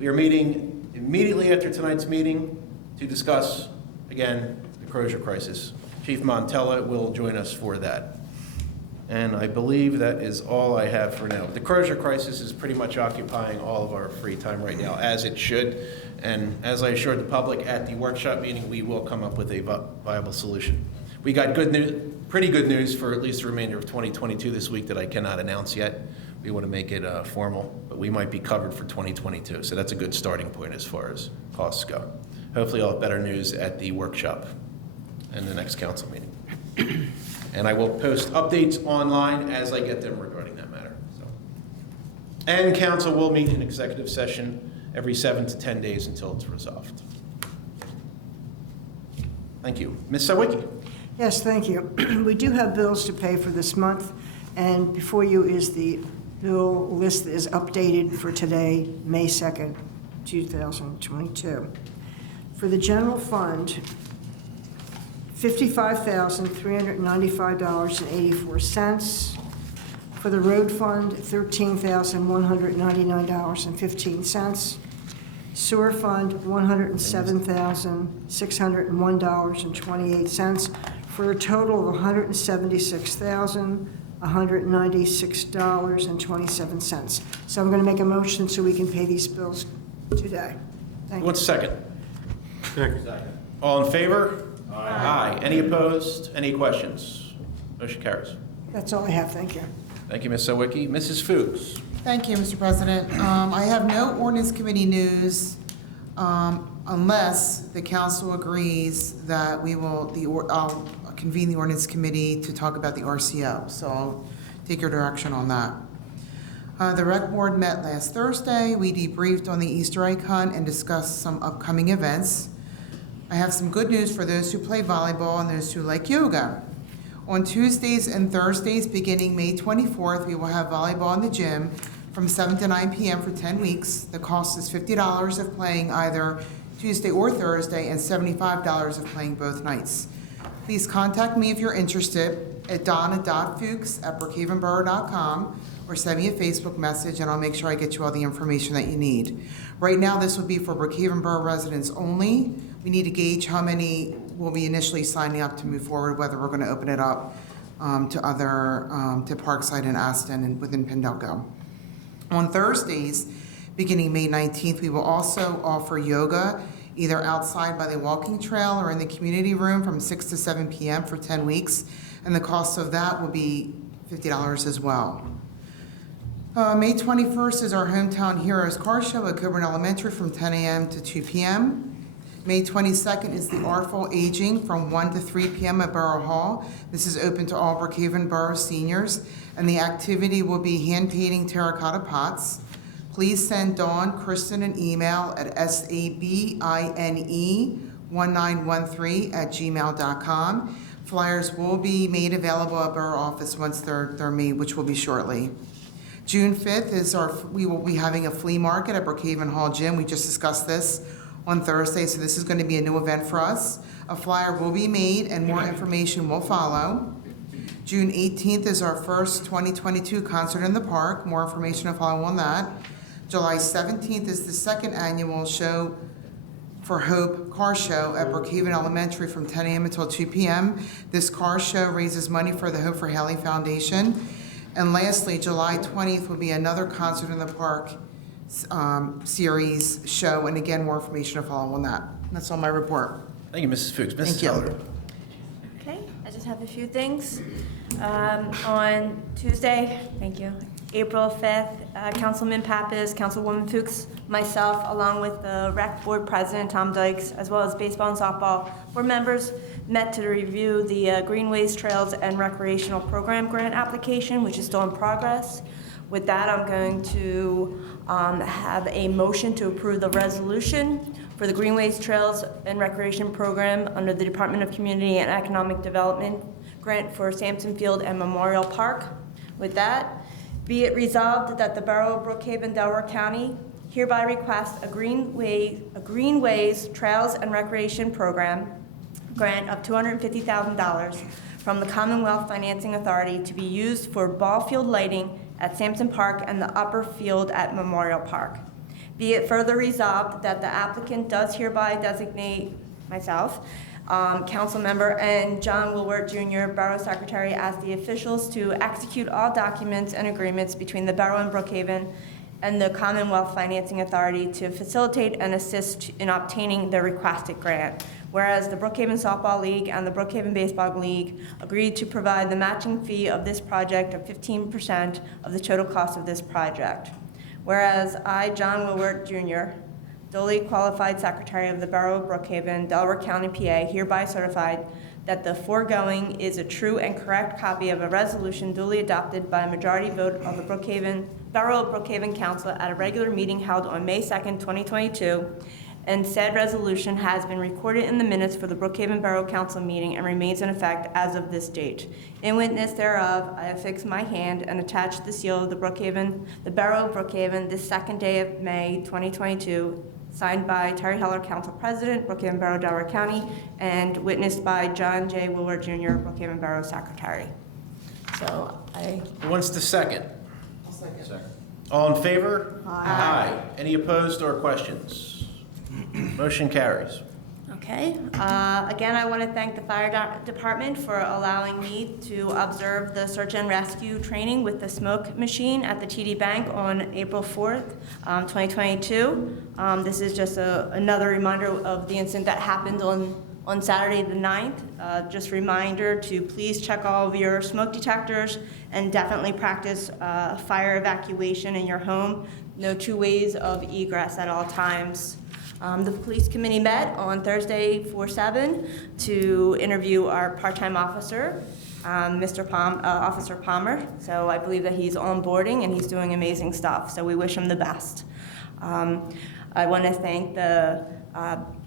We are meeting immediately after tonight's meeting to discuss, again, the closure crisis. Chief Montella will join us for that. And I believe that is all I have for now. The closure crisis is pretty much occupying all of our free time right now, as it should. And as I assured the public at the workshop meeting, we will come up with a viable solution. We got good news, pretty good news for at least the remainder of 2022 this week that I cannot announce yet. We want to make it formal, but we might be covered for 2022. So that's a good starting point as far as costs go. Hopefully I'll have better news at the workshop and the next council meeting. And I will post updates online as I get them regarding that matter. So. And council will meet in executive session every 7 to 10 days until it's resolved. Thank you. Ms. Sawicki. Yes, thank you. We do have bills to pay for this month, and before you is the bill list that is updated for today, May 2nd, 2022. For the general fund, $55,395.84. For the road fund, $13,199.15. Sewer fund, $107,601.28, for a total of $176,196.27. So I'm going to make a motion so we can pay these bills today. Thank you. 1 second. Second. All in favor? Aye. Any opposed? Any questions? Motion carries. That's all I have. Thank you. Thank you, Ms. Sawicki. Mrs. Fuchs. Thank you, Mr. President. I have no ordinance committee news unless the council agrees that I'll convene the ordinance committee to talk about the RCO. So I'll take your direction on that. The rec board met last Thursday. We debriefed on the Easter egg hunt and discussed some upcoming events. I have some good news for those who play volleyball and those who like yoga. On Tuesdays and Thursdays, beginning May 24th, we will have volleyball in the gym from 7 to 9 p.m. for 10 weeks. The cost is $50 of playing either Tuesday or Thursday and $75 of playing both nights. Please contact me if you're interested at donna.fuchs@brookhavenborough.com or send me a Facebook message and I'll make sure I get you all the information that you need. Right now, this would be for Brookhaven Borough residents only. We need to gauge how many will be initially signing up to move forward, whether we're going to open it up to Parkside and Aston and within Pendelco. On Thursdays, beginning May 19th, we will also offer yoga either outside by the walking trail or in the community room from 6 to 7 p.m. for 10 weeks, and the cost of that will be $50 as well. May 21st is our Hometown Heroes Car Show at Coburn Elementary from 10 a.m. to 2 p.m. May 22nd is the Artful Aging from 1 to 3 p.m. at Borough Hall. This is open to all Brookhaven Borough seniors, and the activity will be hand-painting terracotta pots. Please send Dawn Kristen an email at sabine1913@gmail.com. Flyers will be made available at Borough office once they're made, which will be shortly. June 5th is we will be having a flea market at Brookhaven Hall Gym. We just discussed this on Thursday, so this is going to be a new event for us. A flyer will be made and more information will follow. June 18th is our first 2022 concert in the park. More information will follow on that. July 17th is the second annual Show for Hope car show at Brookhaven Elementary from 10 a.m. until 2 p.m. This car show raises money for the Hope for Haley Foundation. And lastly, July 20th will be another concert in the park series show, and again, more information to follow on that. That's all my report. Thank you, Mrs. Fuchs. Mrs. Thank you. Heller. Okay, I just have a few things. On Tuesday, thank you, April 5th, Councilman Pappas, Councilwoman Fuchs, myself, along with the Rec Board President, Tom Dykes, as well as baseball and softball board members, met to review the Greenways, Trails, and Recreational Program grant application, which is still in progress. With that, I'm going to have a motion to approve the resolution for the Greenways, Trails, and Recreation Program under the Department of Community and Economic Development grant for Sampson Field and Memorial Park. With that, be it resolved that the Borough of Brookhaven, Delaware County hereby requests a Greenways, Trails, and Recreation Program grant of $250,000 from the Commonwealth Financing Authority to be used for ball field lighting at Sampson Park and the upper field at Memorial Park. Be it further resolved that the applicant does hereby designate myself, council member, and John Wilwert Jr., Borough Secretary, as the officials to execute all documents and agreements between the Borough and Brookhaven and the Commonwealth Financing Authority to facilitate and assist in obtaining the requested grant. Whereas the Brookhaven Softball League and the Brookhaven Baseball League agreed to provide the matching fee of this project of 15% of the total cost of this project. Whereas I, John Wilwert Jr., duly qualified Secretary of the Borough of Brookhaven, Delaware County, PA, hereby certified that the foregoing is a true and correct copy of a resolution duly adopted by a majority vote of the Borough of Brookhaven Council at a regular meeting held on May 2nd, 2022, and said resolution has been recorded in the minutes for the Brookhaven Borough Council meeting and remains in effect as of this date. In witness thereof, I affix my hand and attach the seal of the Borough of Brookhaven, this second day of May 2022, signed by Terry Heller, Council President, Brookhaven Borough, Delaware County, and witnessed by John J. Willard Jr., Brookhaven Borough Secretary. So Who wants to second? I'll second. All in favor? Aye. Any opposed or questions? Motion carries. Okay. Again, I want to thank the fire department for allowing me to observe the search and rescue training with the smoke machine at the TD Bank on April 4th, 2022. This is just another reminder of the incident that happened on Saturday the 9th. Just a reminder to please check all of your smoke detectors and definitely practice fire evacuation in your home. No two ways of egress at all times. The police committee met on Thursday 4/7 to interview our part-time officer, Officer Palmer. So I believe that he's onboarding and he's doing amazing stuff. So we wish him the best. I want to thank the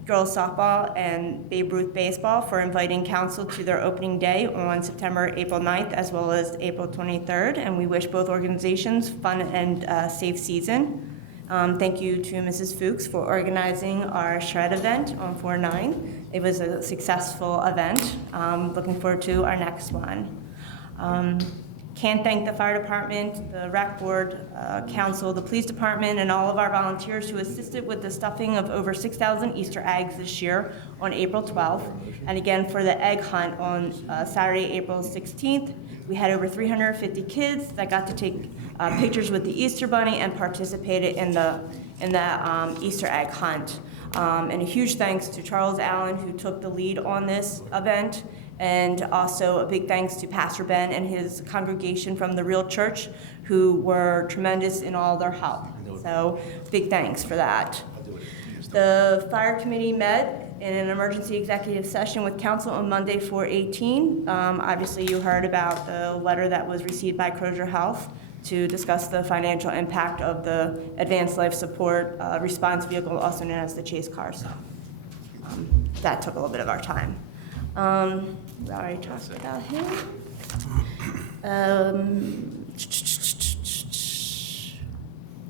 girls softball and Babe Ruth baseball for inviting council to their opening day on April 9th, as well as April 23rd. And we wish both organizations fun and safe season. Thank you to Mrs. Fuchs for organizing our shred event on 4/9. It was a successful event. Looking forward to our next one. Can't thank the fire department, the rec board, council, the police department, and all of our volunteers who assisted with the stuffing of over 6,000 Easter eggs this year on April 12th. And again, for the egg hunt on Saturday, April 16th, we had over 350 kids that got to take pictures with the Easter Bunny and participated in the Easter egg hunt. And a huge thanks to Charles Allen, who took the lead on this event, and also a big thanks to Pastor Ben and his congregation from the Real Church, who were tremendous in all their help. So big thanks for that. The fire committee met in an emergency executive session with council on Monday, 4/18. Obviously, you heard about the letter that was received by Crozier Health to discuss the financial impact of the Advanced Life Support Response Vehicle, also known as the Chase car. So that took a little bit of our time. We already talked about him.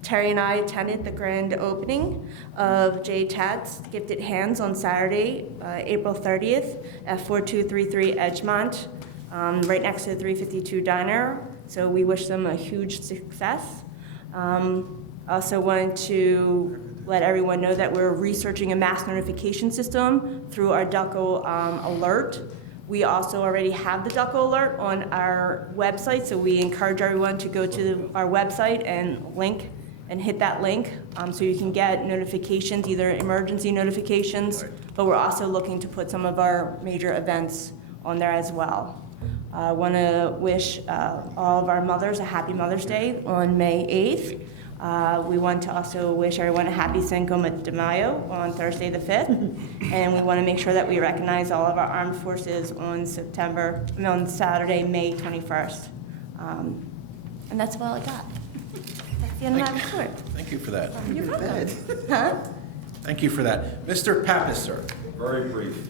Terry and I attended the grand opening of J. Tad's Gifted Hands on Saturday, April 30th at 4233 Edgemont, right next to the 352 Diner. So we wish them a huge success. Also wanted to let everyone know that we're researching a mass notification system through our DUCO alert. We also already have the DUCO alert on our website, so we encourage everyone to go to our website and hit that link so you can get notifications, either emergency notifications, but we're also looking to put some of our major events on there as well. I want to wish all of our mothers a happy Mother's Day on May 8th. We want to also wish everyone a happy Cinco de Mayo on Thursday the 5th. And we want to make sure that we recognize all of our armed forces on Saturday, May 21st. And that's all I got. That's the end of my report. Thank you for that. You're welcome. Huh? Thank you for that. Mr. Pappas, sir. Very brief.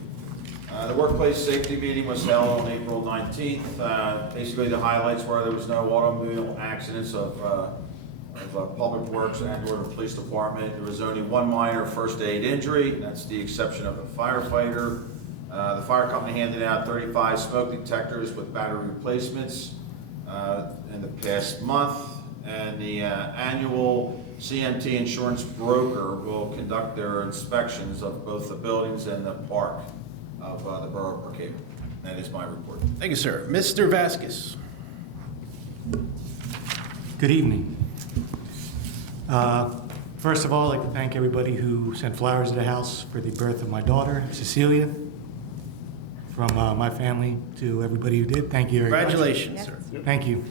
The workplace safety meeting was held on April 19th. Basically, the highlights were there was no automobile accidents of Public Works and or the police department. There was only one minor first aid injury, and that's the exception of a firefighter. The fire company handed out 35 smoke detectors with battery replacements in the past month, and the annual CMT insurance broker will conduct their inspections of both the buildings and the park of the Borough of Brookhaven. That is my report. Thank you, sir. Mr. Vasquez. Good evening. First of all, I'd like to thank everybody who sent flowers to the house for the birth of my daughter, Cecilia. From my family to everybody who did, thank you very much. Congratulations, sir. Thank you.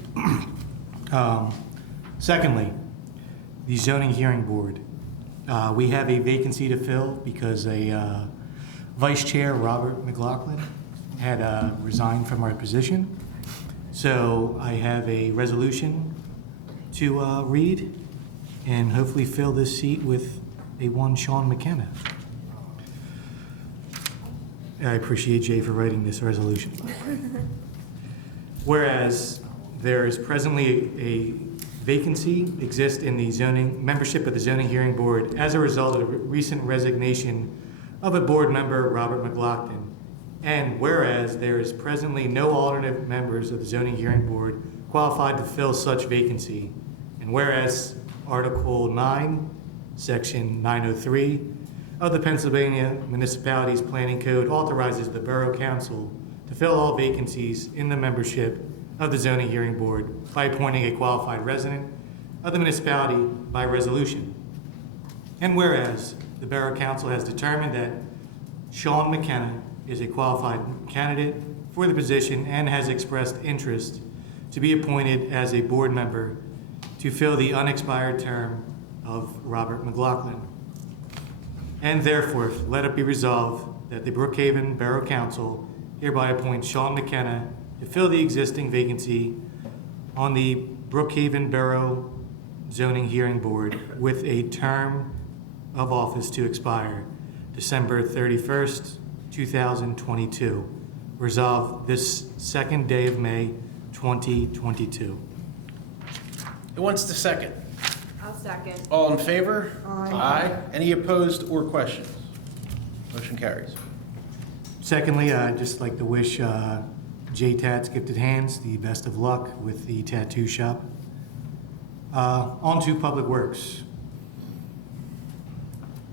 Secondly, the zoning hearing board. We have a vacancy to fill because a vice chair, Robert McLaughlin, had resigned from our position. So I have a resolution to read and hopefully fill this seat with a one Sean McKenna. I appreciate Jay for writing this resolution. Whereas there is presently a vacancy exists in the zoning membership of the zoning hearing board as a result of the recent resignation of a board member, Robert McLaughlin. And whereas there is presently no alternate members of the zoning hearing board qualified to fill such vacancy, and whereas Article 9, Section 903 of the Pennsylvania Municipalities Planning Code authorizes the Borough Council to fill all vacancies in the membership of the zoning hearing board by appointing a qualified resident of the municipality by resolution. And whereas the Borough Council has determined that Sean McKenna is a qualified candidate for the position and has expressed interest to be appointed as a board member to fill the unexpired term of Robert McLaughlin. And therefore, let it be resolved that the Brookhaven Borough Council hereby appoints Sean McKenna to fill the existing vacancy on the Brookhaven Borough Zoning Hearing Board with a term of office to expire December 31st, 2022. Resolved this second day of May, 2022. Who wants the second? I'll second. All in favor? Aye. Any opposed or questions? Motion carries. Secondly, I'd just like to wish J-Tat's Gifted Hands the best of luck with the tattoo shop. On to Public Works.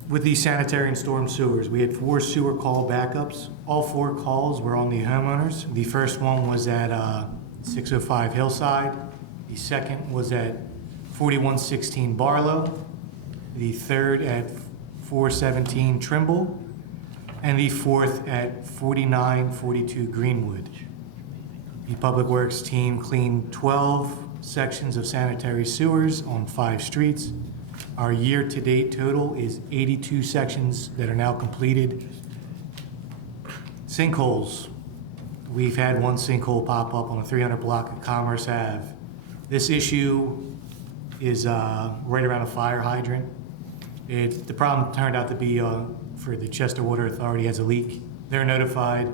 With the sanitary and storm sewers, we had 4 sewer call backups. All 4 calls were on the homeowners. The first one was at 605 Hillside. The second was at 4116 Barlow. The third at 417 Trimble. And the fourth at 4942 Greenwood. The Public Works team cleaned 12 sections of sanitary sewers on 5 streets. Our year-to-date total is 82 sections that are now completed. Sinkholes. We've had one sinkhole pop up on a 300 block of Commerce Ave. This issue is right around a fire hydrant. The problem turned out to be for the Chester Water Authority has a leak. They're notified.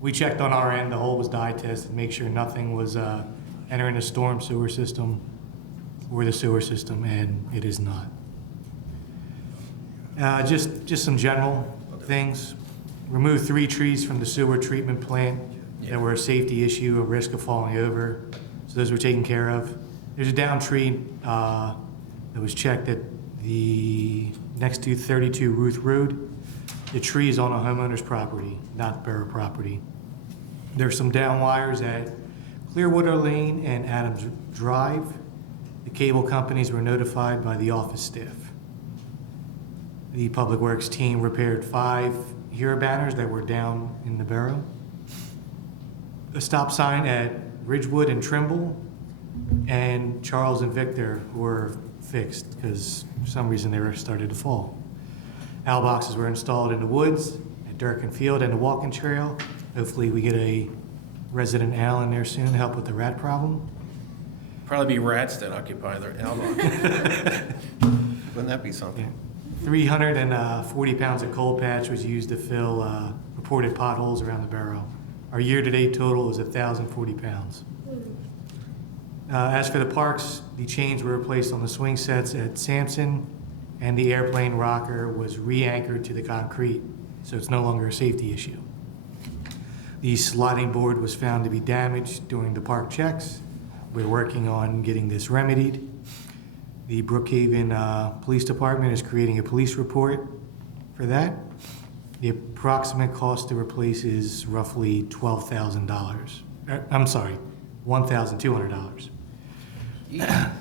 We checked on our end, the hole was dye tested, make sure nothing was entering the storm sewer system. or the sewer system, and it is not. Just some general things. Remove 3 trees from the sewer treatment plant that were a safety issue, a risk of falling over. So those were taken care of. There's a down tree that was checked at the next to 32 Ruth Road. The tree is on a homeowner's property, not borough property. There's some down wires at Clearwater Lane and Adams Drive. The cable companies were notified by the office staff. The Public Works team repaired 5 hero banners that were down in the borough. A stop sign at Ridgewood and Trimble and Charles and Victor were fixed because for some reason they were started to fall. Owl boxes were installed in the woods at Durkin Field and the walking trail. Hopefully we get a resident owl in there soon to help with the rat problem. Probably be rats that occupy their elbow. Wouldn't that be something? 340 pounds of coal patch was used to fill reported potholes around the borough. Our year-to-date total is 1,040 pounds. As for the parks, the chains were replaced on the swing sets at Sampson, and the airplane rocker was re-anchored to the concrete, so it's no longer a safety issue. The sliding board was found to be damaged during the park checks. We're working on getting this remedied. The Brookhaven Police Department is creating a police report for that. The approximate cost to replace is roughly $12,000. I'm sorry, $1,200. A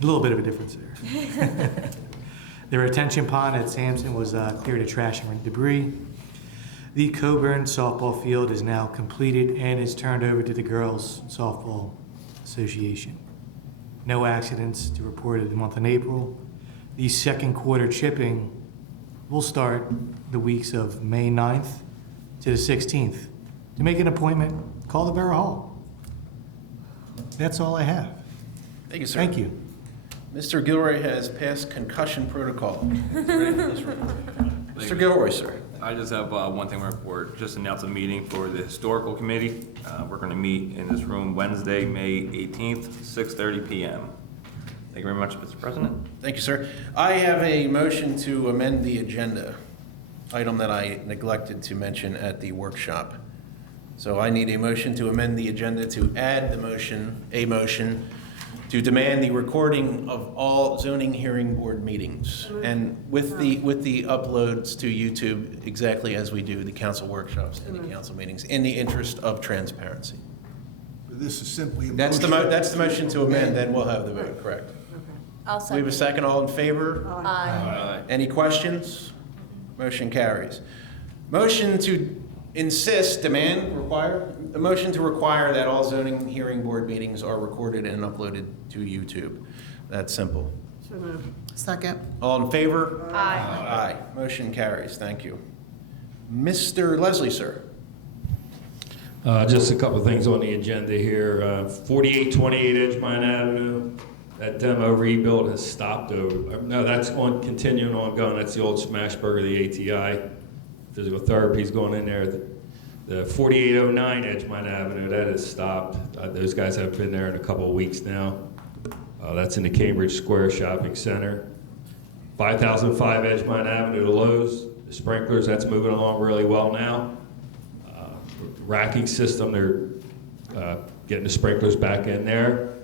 little bit of a difference there. The retention pond at Sampson was cleared of trash and debris. The Coburn softball field is now completed and is turned over to the Girls Softball Association. No accidents to report in the month of April. The second quarter chipping will start the weeks of May 9th to the 16th. To make an appointment, call the Borough Hall. That's all I have. Thank you, sir. Thank you. Mr. Gilroy has passed concussion protocol. Mr. Gilroy, sir. I just have one thing to report. Just announced a meeting for the Historical Committee. We're going to meet in this room Wednesday, May 18th, 6:30 p.m. Thank you very much, Mr. President. Thank you, sir. I have a motion to amend the agenda, item that I neglected to mention at the workshop. So I need a motion to amend the agenda to add a motion to demand the recording of all zoning hearing board meetings, and with the uploads to YouTube, exactly as we do the council workshops and the council meetings, in the interest of transparency. This is simply a That's the motion to amend, then we'll have the vote, correct? I'll We have a second. second, all in favor? Aye. Any questions? Motion carries. Motion to require that all zoning hearing board meetings are recorded and uploaded to YouTube. That's simple. Second. All in favor? Aye. Aye. Motion carries. Thank you. Mr. Leslie, sir. Just a couple of things on the agenda here. 4828 Edgemine Avenue, that demo rebuild has stopped over. No, that's continuing ongoing. That's the old Smashburger, the ATI. Physical therapy's going in there. The 4809 Edgemine Avenue, that has stopped. Those guys have been there in a couple of weeks now. That's in the Cambridge Square Shopping Center. 5005 Edgemine Avenue to Lowe's, the sprinklers, that's moving along really well now. Racking system, they're getting the sprinklers back in there.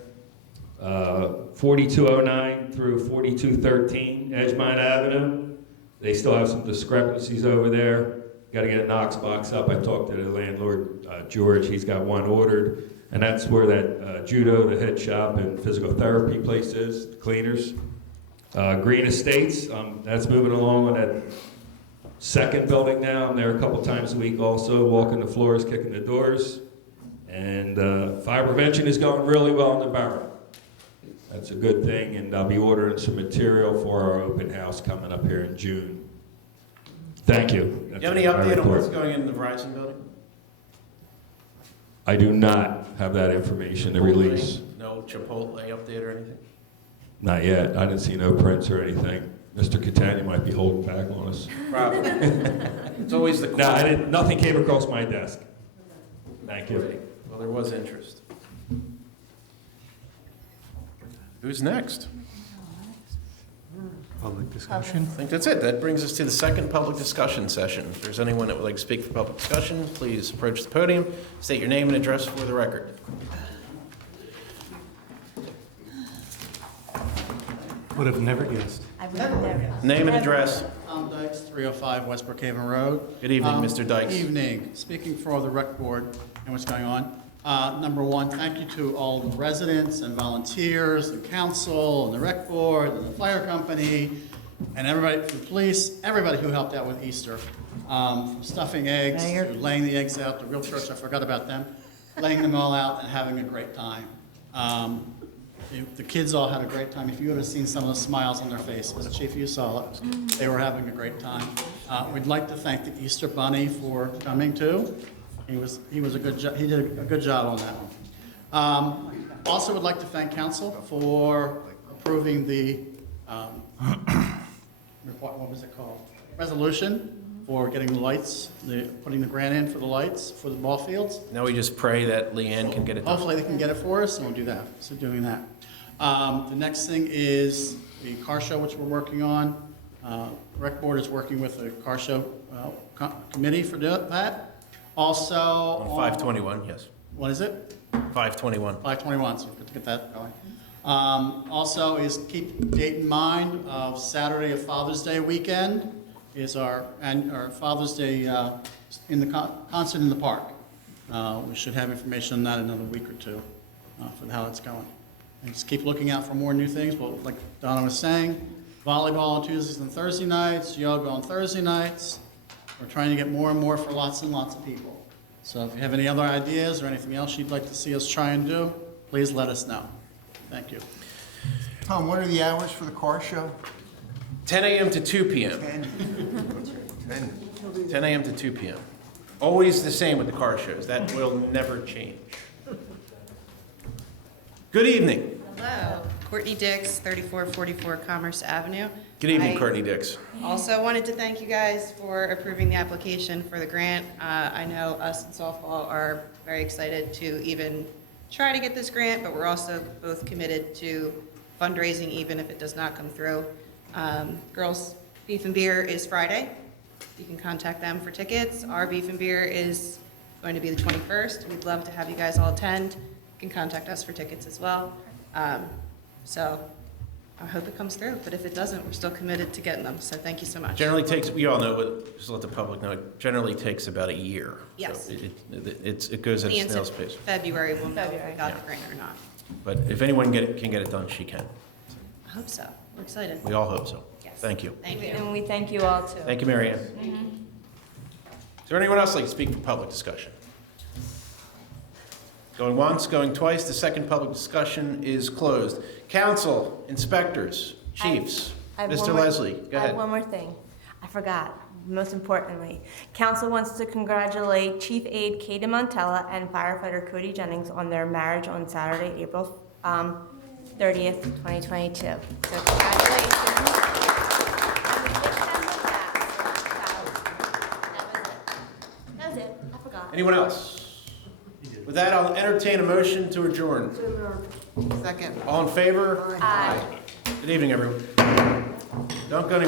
4209 through 4213 Edgemine Avenue, they still have some discrepancies over there. Got to get a Knox box up. I talked to the landlord, George. He's got one ordered. And that's where that judo, the head shop, and physical therapy place is, the cleaners. Green Estates, that's moving along on that second building now. I'm there a couple times a week also, walking the floors, kicking the doors. And fire prevention is going really well in the Borough. That's a good thing, and I'll be ordering some material for our open house coming up here in June. Thank you. Do you have any update on what's going in the Verizon building? I do not have that information to release. No Chipotle update or anything? Not yet. I didn't see no prints or anything. Mr. Catania might be holding back on us. Probably. It's always the No, nothing came across my desk. Thank you. Well, there was interest. Who's next? Public discussion. I think that's it. That brings us to the second public discussion session. If there's anyone that would like to speak for public discussion, please approach the podium, state your name and address for the record. Would have never guessed. Name and address. Tom Dykes, 305 West Brookhaven Road. Good evening, Mr. Dykes. Good evening. Speaking for the rec board and what's going on. Number one, thank you to all the residents and volunteers, the council, and the rec board, and the fire company, and everybody, the police, everybody who helped out with Easter. From stuffing eggs, to laying the eggs out, the real church, I forgot about them, laying them all out and having a great time. The kids all had a great time. If you would have seen some of the smiles on their faces, Chief, you saw it. They were having a great time. We'd like to thank the Easter Bunny for coming too. He did a good job on that one. Also would like to thank council for approving the, what was it called? Resolution for getting the lights, putting the grant in for the lights for the ball fields. Now we just pray that Leanne can get it done. Hopefully they can get it for us, and we'll do that. So doing that. The next thing is the car show, which we're working on. Rec board is working with the car show committee for that. Also On 521, yes. What is it? 521. 521, so good to get that going. Also is keep date in mind of Saturday of Father's Day weekend is our Father's Day in the concert in the park. We should have information on that in another week or two for how it's going. And just keep looking out for more new things. But like Donna was saying, volleyball on Tuesdays and Thursday nights, yoga on Thursday nights. We're trying to get more and more for lots and lots of people. So if you have any other ideas or anything else you'd like to see us try and do, please let us know. Thank you. Tom, what are the hours for the car show? 10 a.m. to 2 p.m. 10 a.m. to 2 p.m. Always the same with the car shows. That will never change. Good evening. Hello, Courtney Dix, 3444 Commerce Avenue. Good evening, I Courtney Dix. Also wanted to thank you guys for approving the application for the grant. I know us in softball are very excited to even try to get this grant, but we're also both committed to fundraising even if it does not come through. Girls Beef and Beer is Friday. You can contact them for tickets. Our Beef and Beer is going to be the 21st. We'd love to have you guys all attend. You can contact us for tickets as well. So I hope it comes through, but if it doesn't, we're still committed to getting them, so thank you so much. Generally takes, we all know, but just let the public know, it generally takes about a year. Yes. So it goes at a snail's pace. February, we'll know if we got the grant or not. But if anyone can get it done, she can. I hope so. We're excited. We all hope so. Yes. Thank you. Thank you. And we thank you all too. Thank you, Mary Ann. Is there anyone else like to speak for public discussion? Going once, going twice, the second public discussion is closed. Council, inspectors, chiefs, I have Mr. one more- Leslie, go I ahead. have one more thing. I forgot, most importantly. Council wants to congratulate Chief Aide Katie Montella and firefighter Cody Jennings on their marriage on Saturday, April 30th, 2022. So congratulations. That was it. I forgot. Anyone else? With that, I'll entertain a motion to adjourn. Second. All in favor? Aye. Good evening, everyone. Don't go anywhere.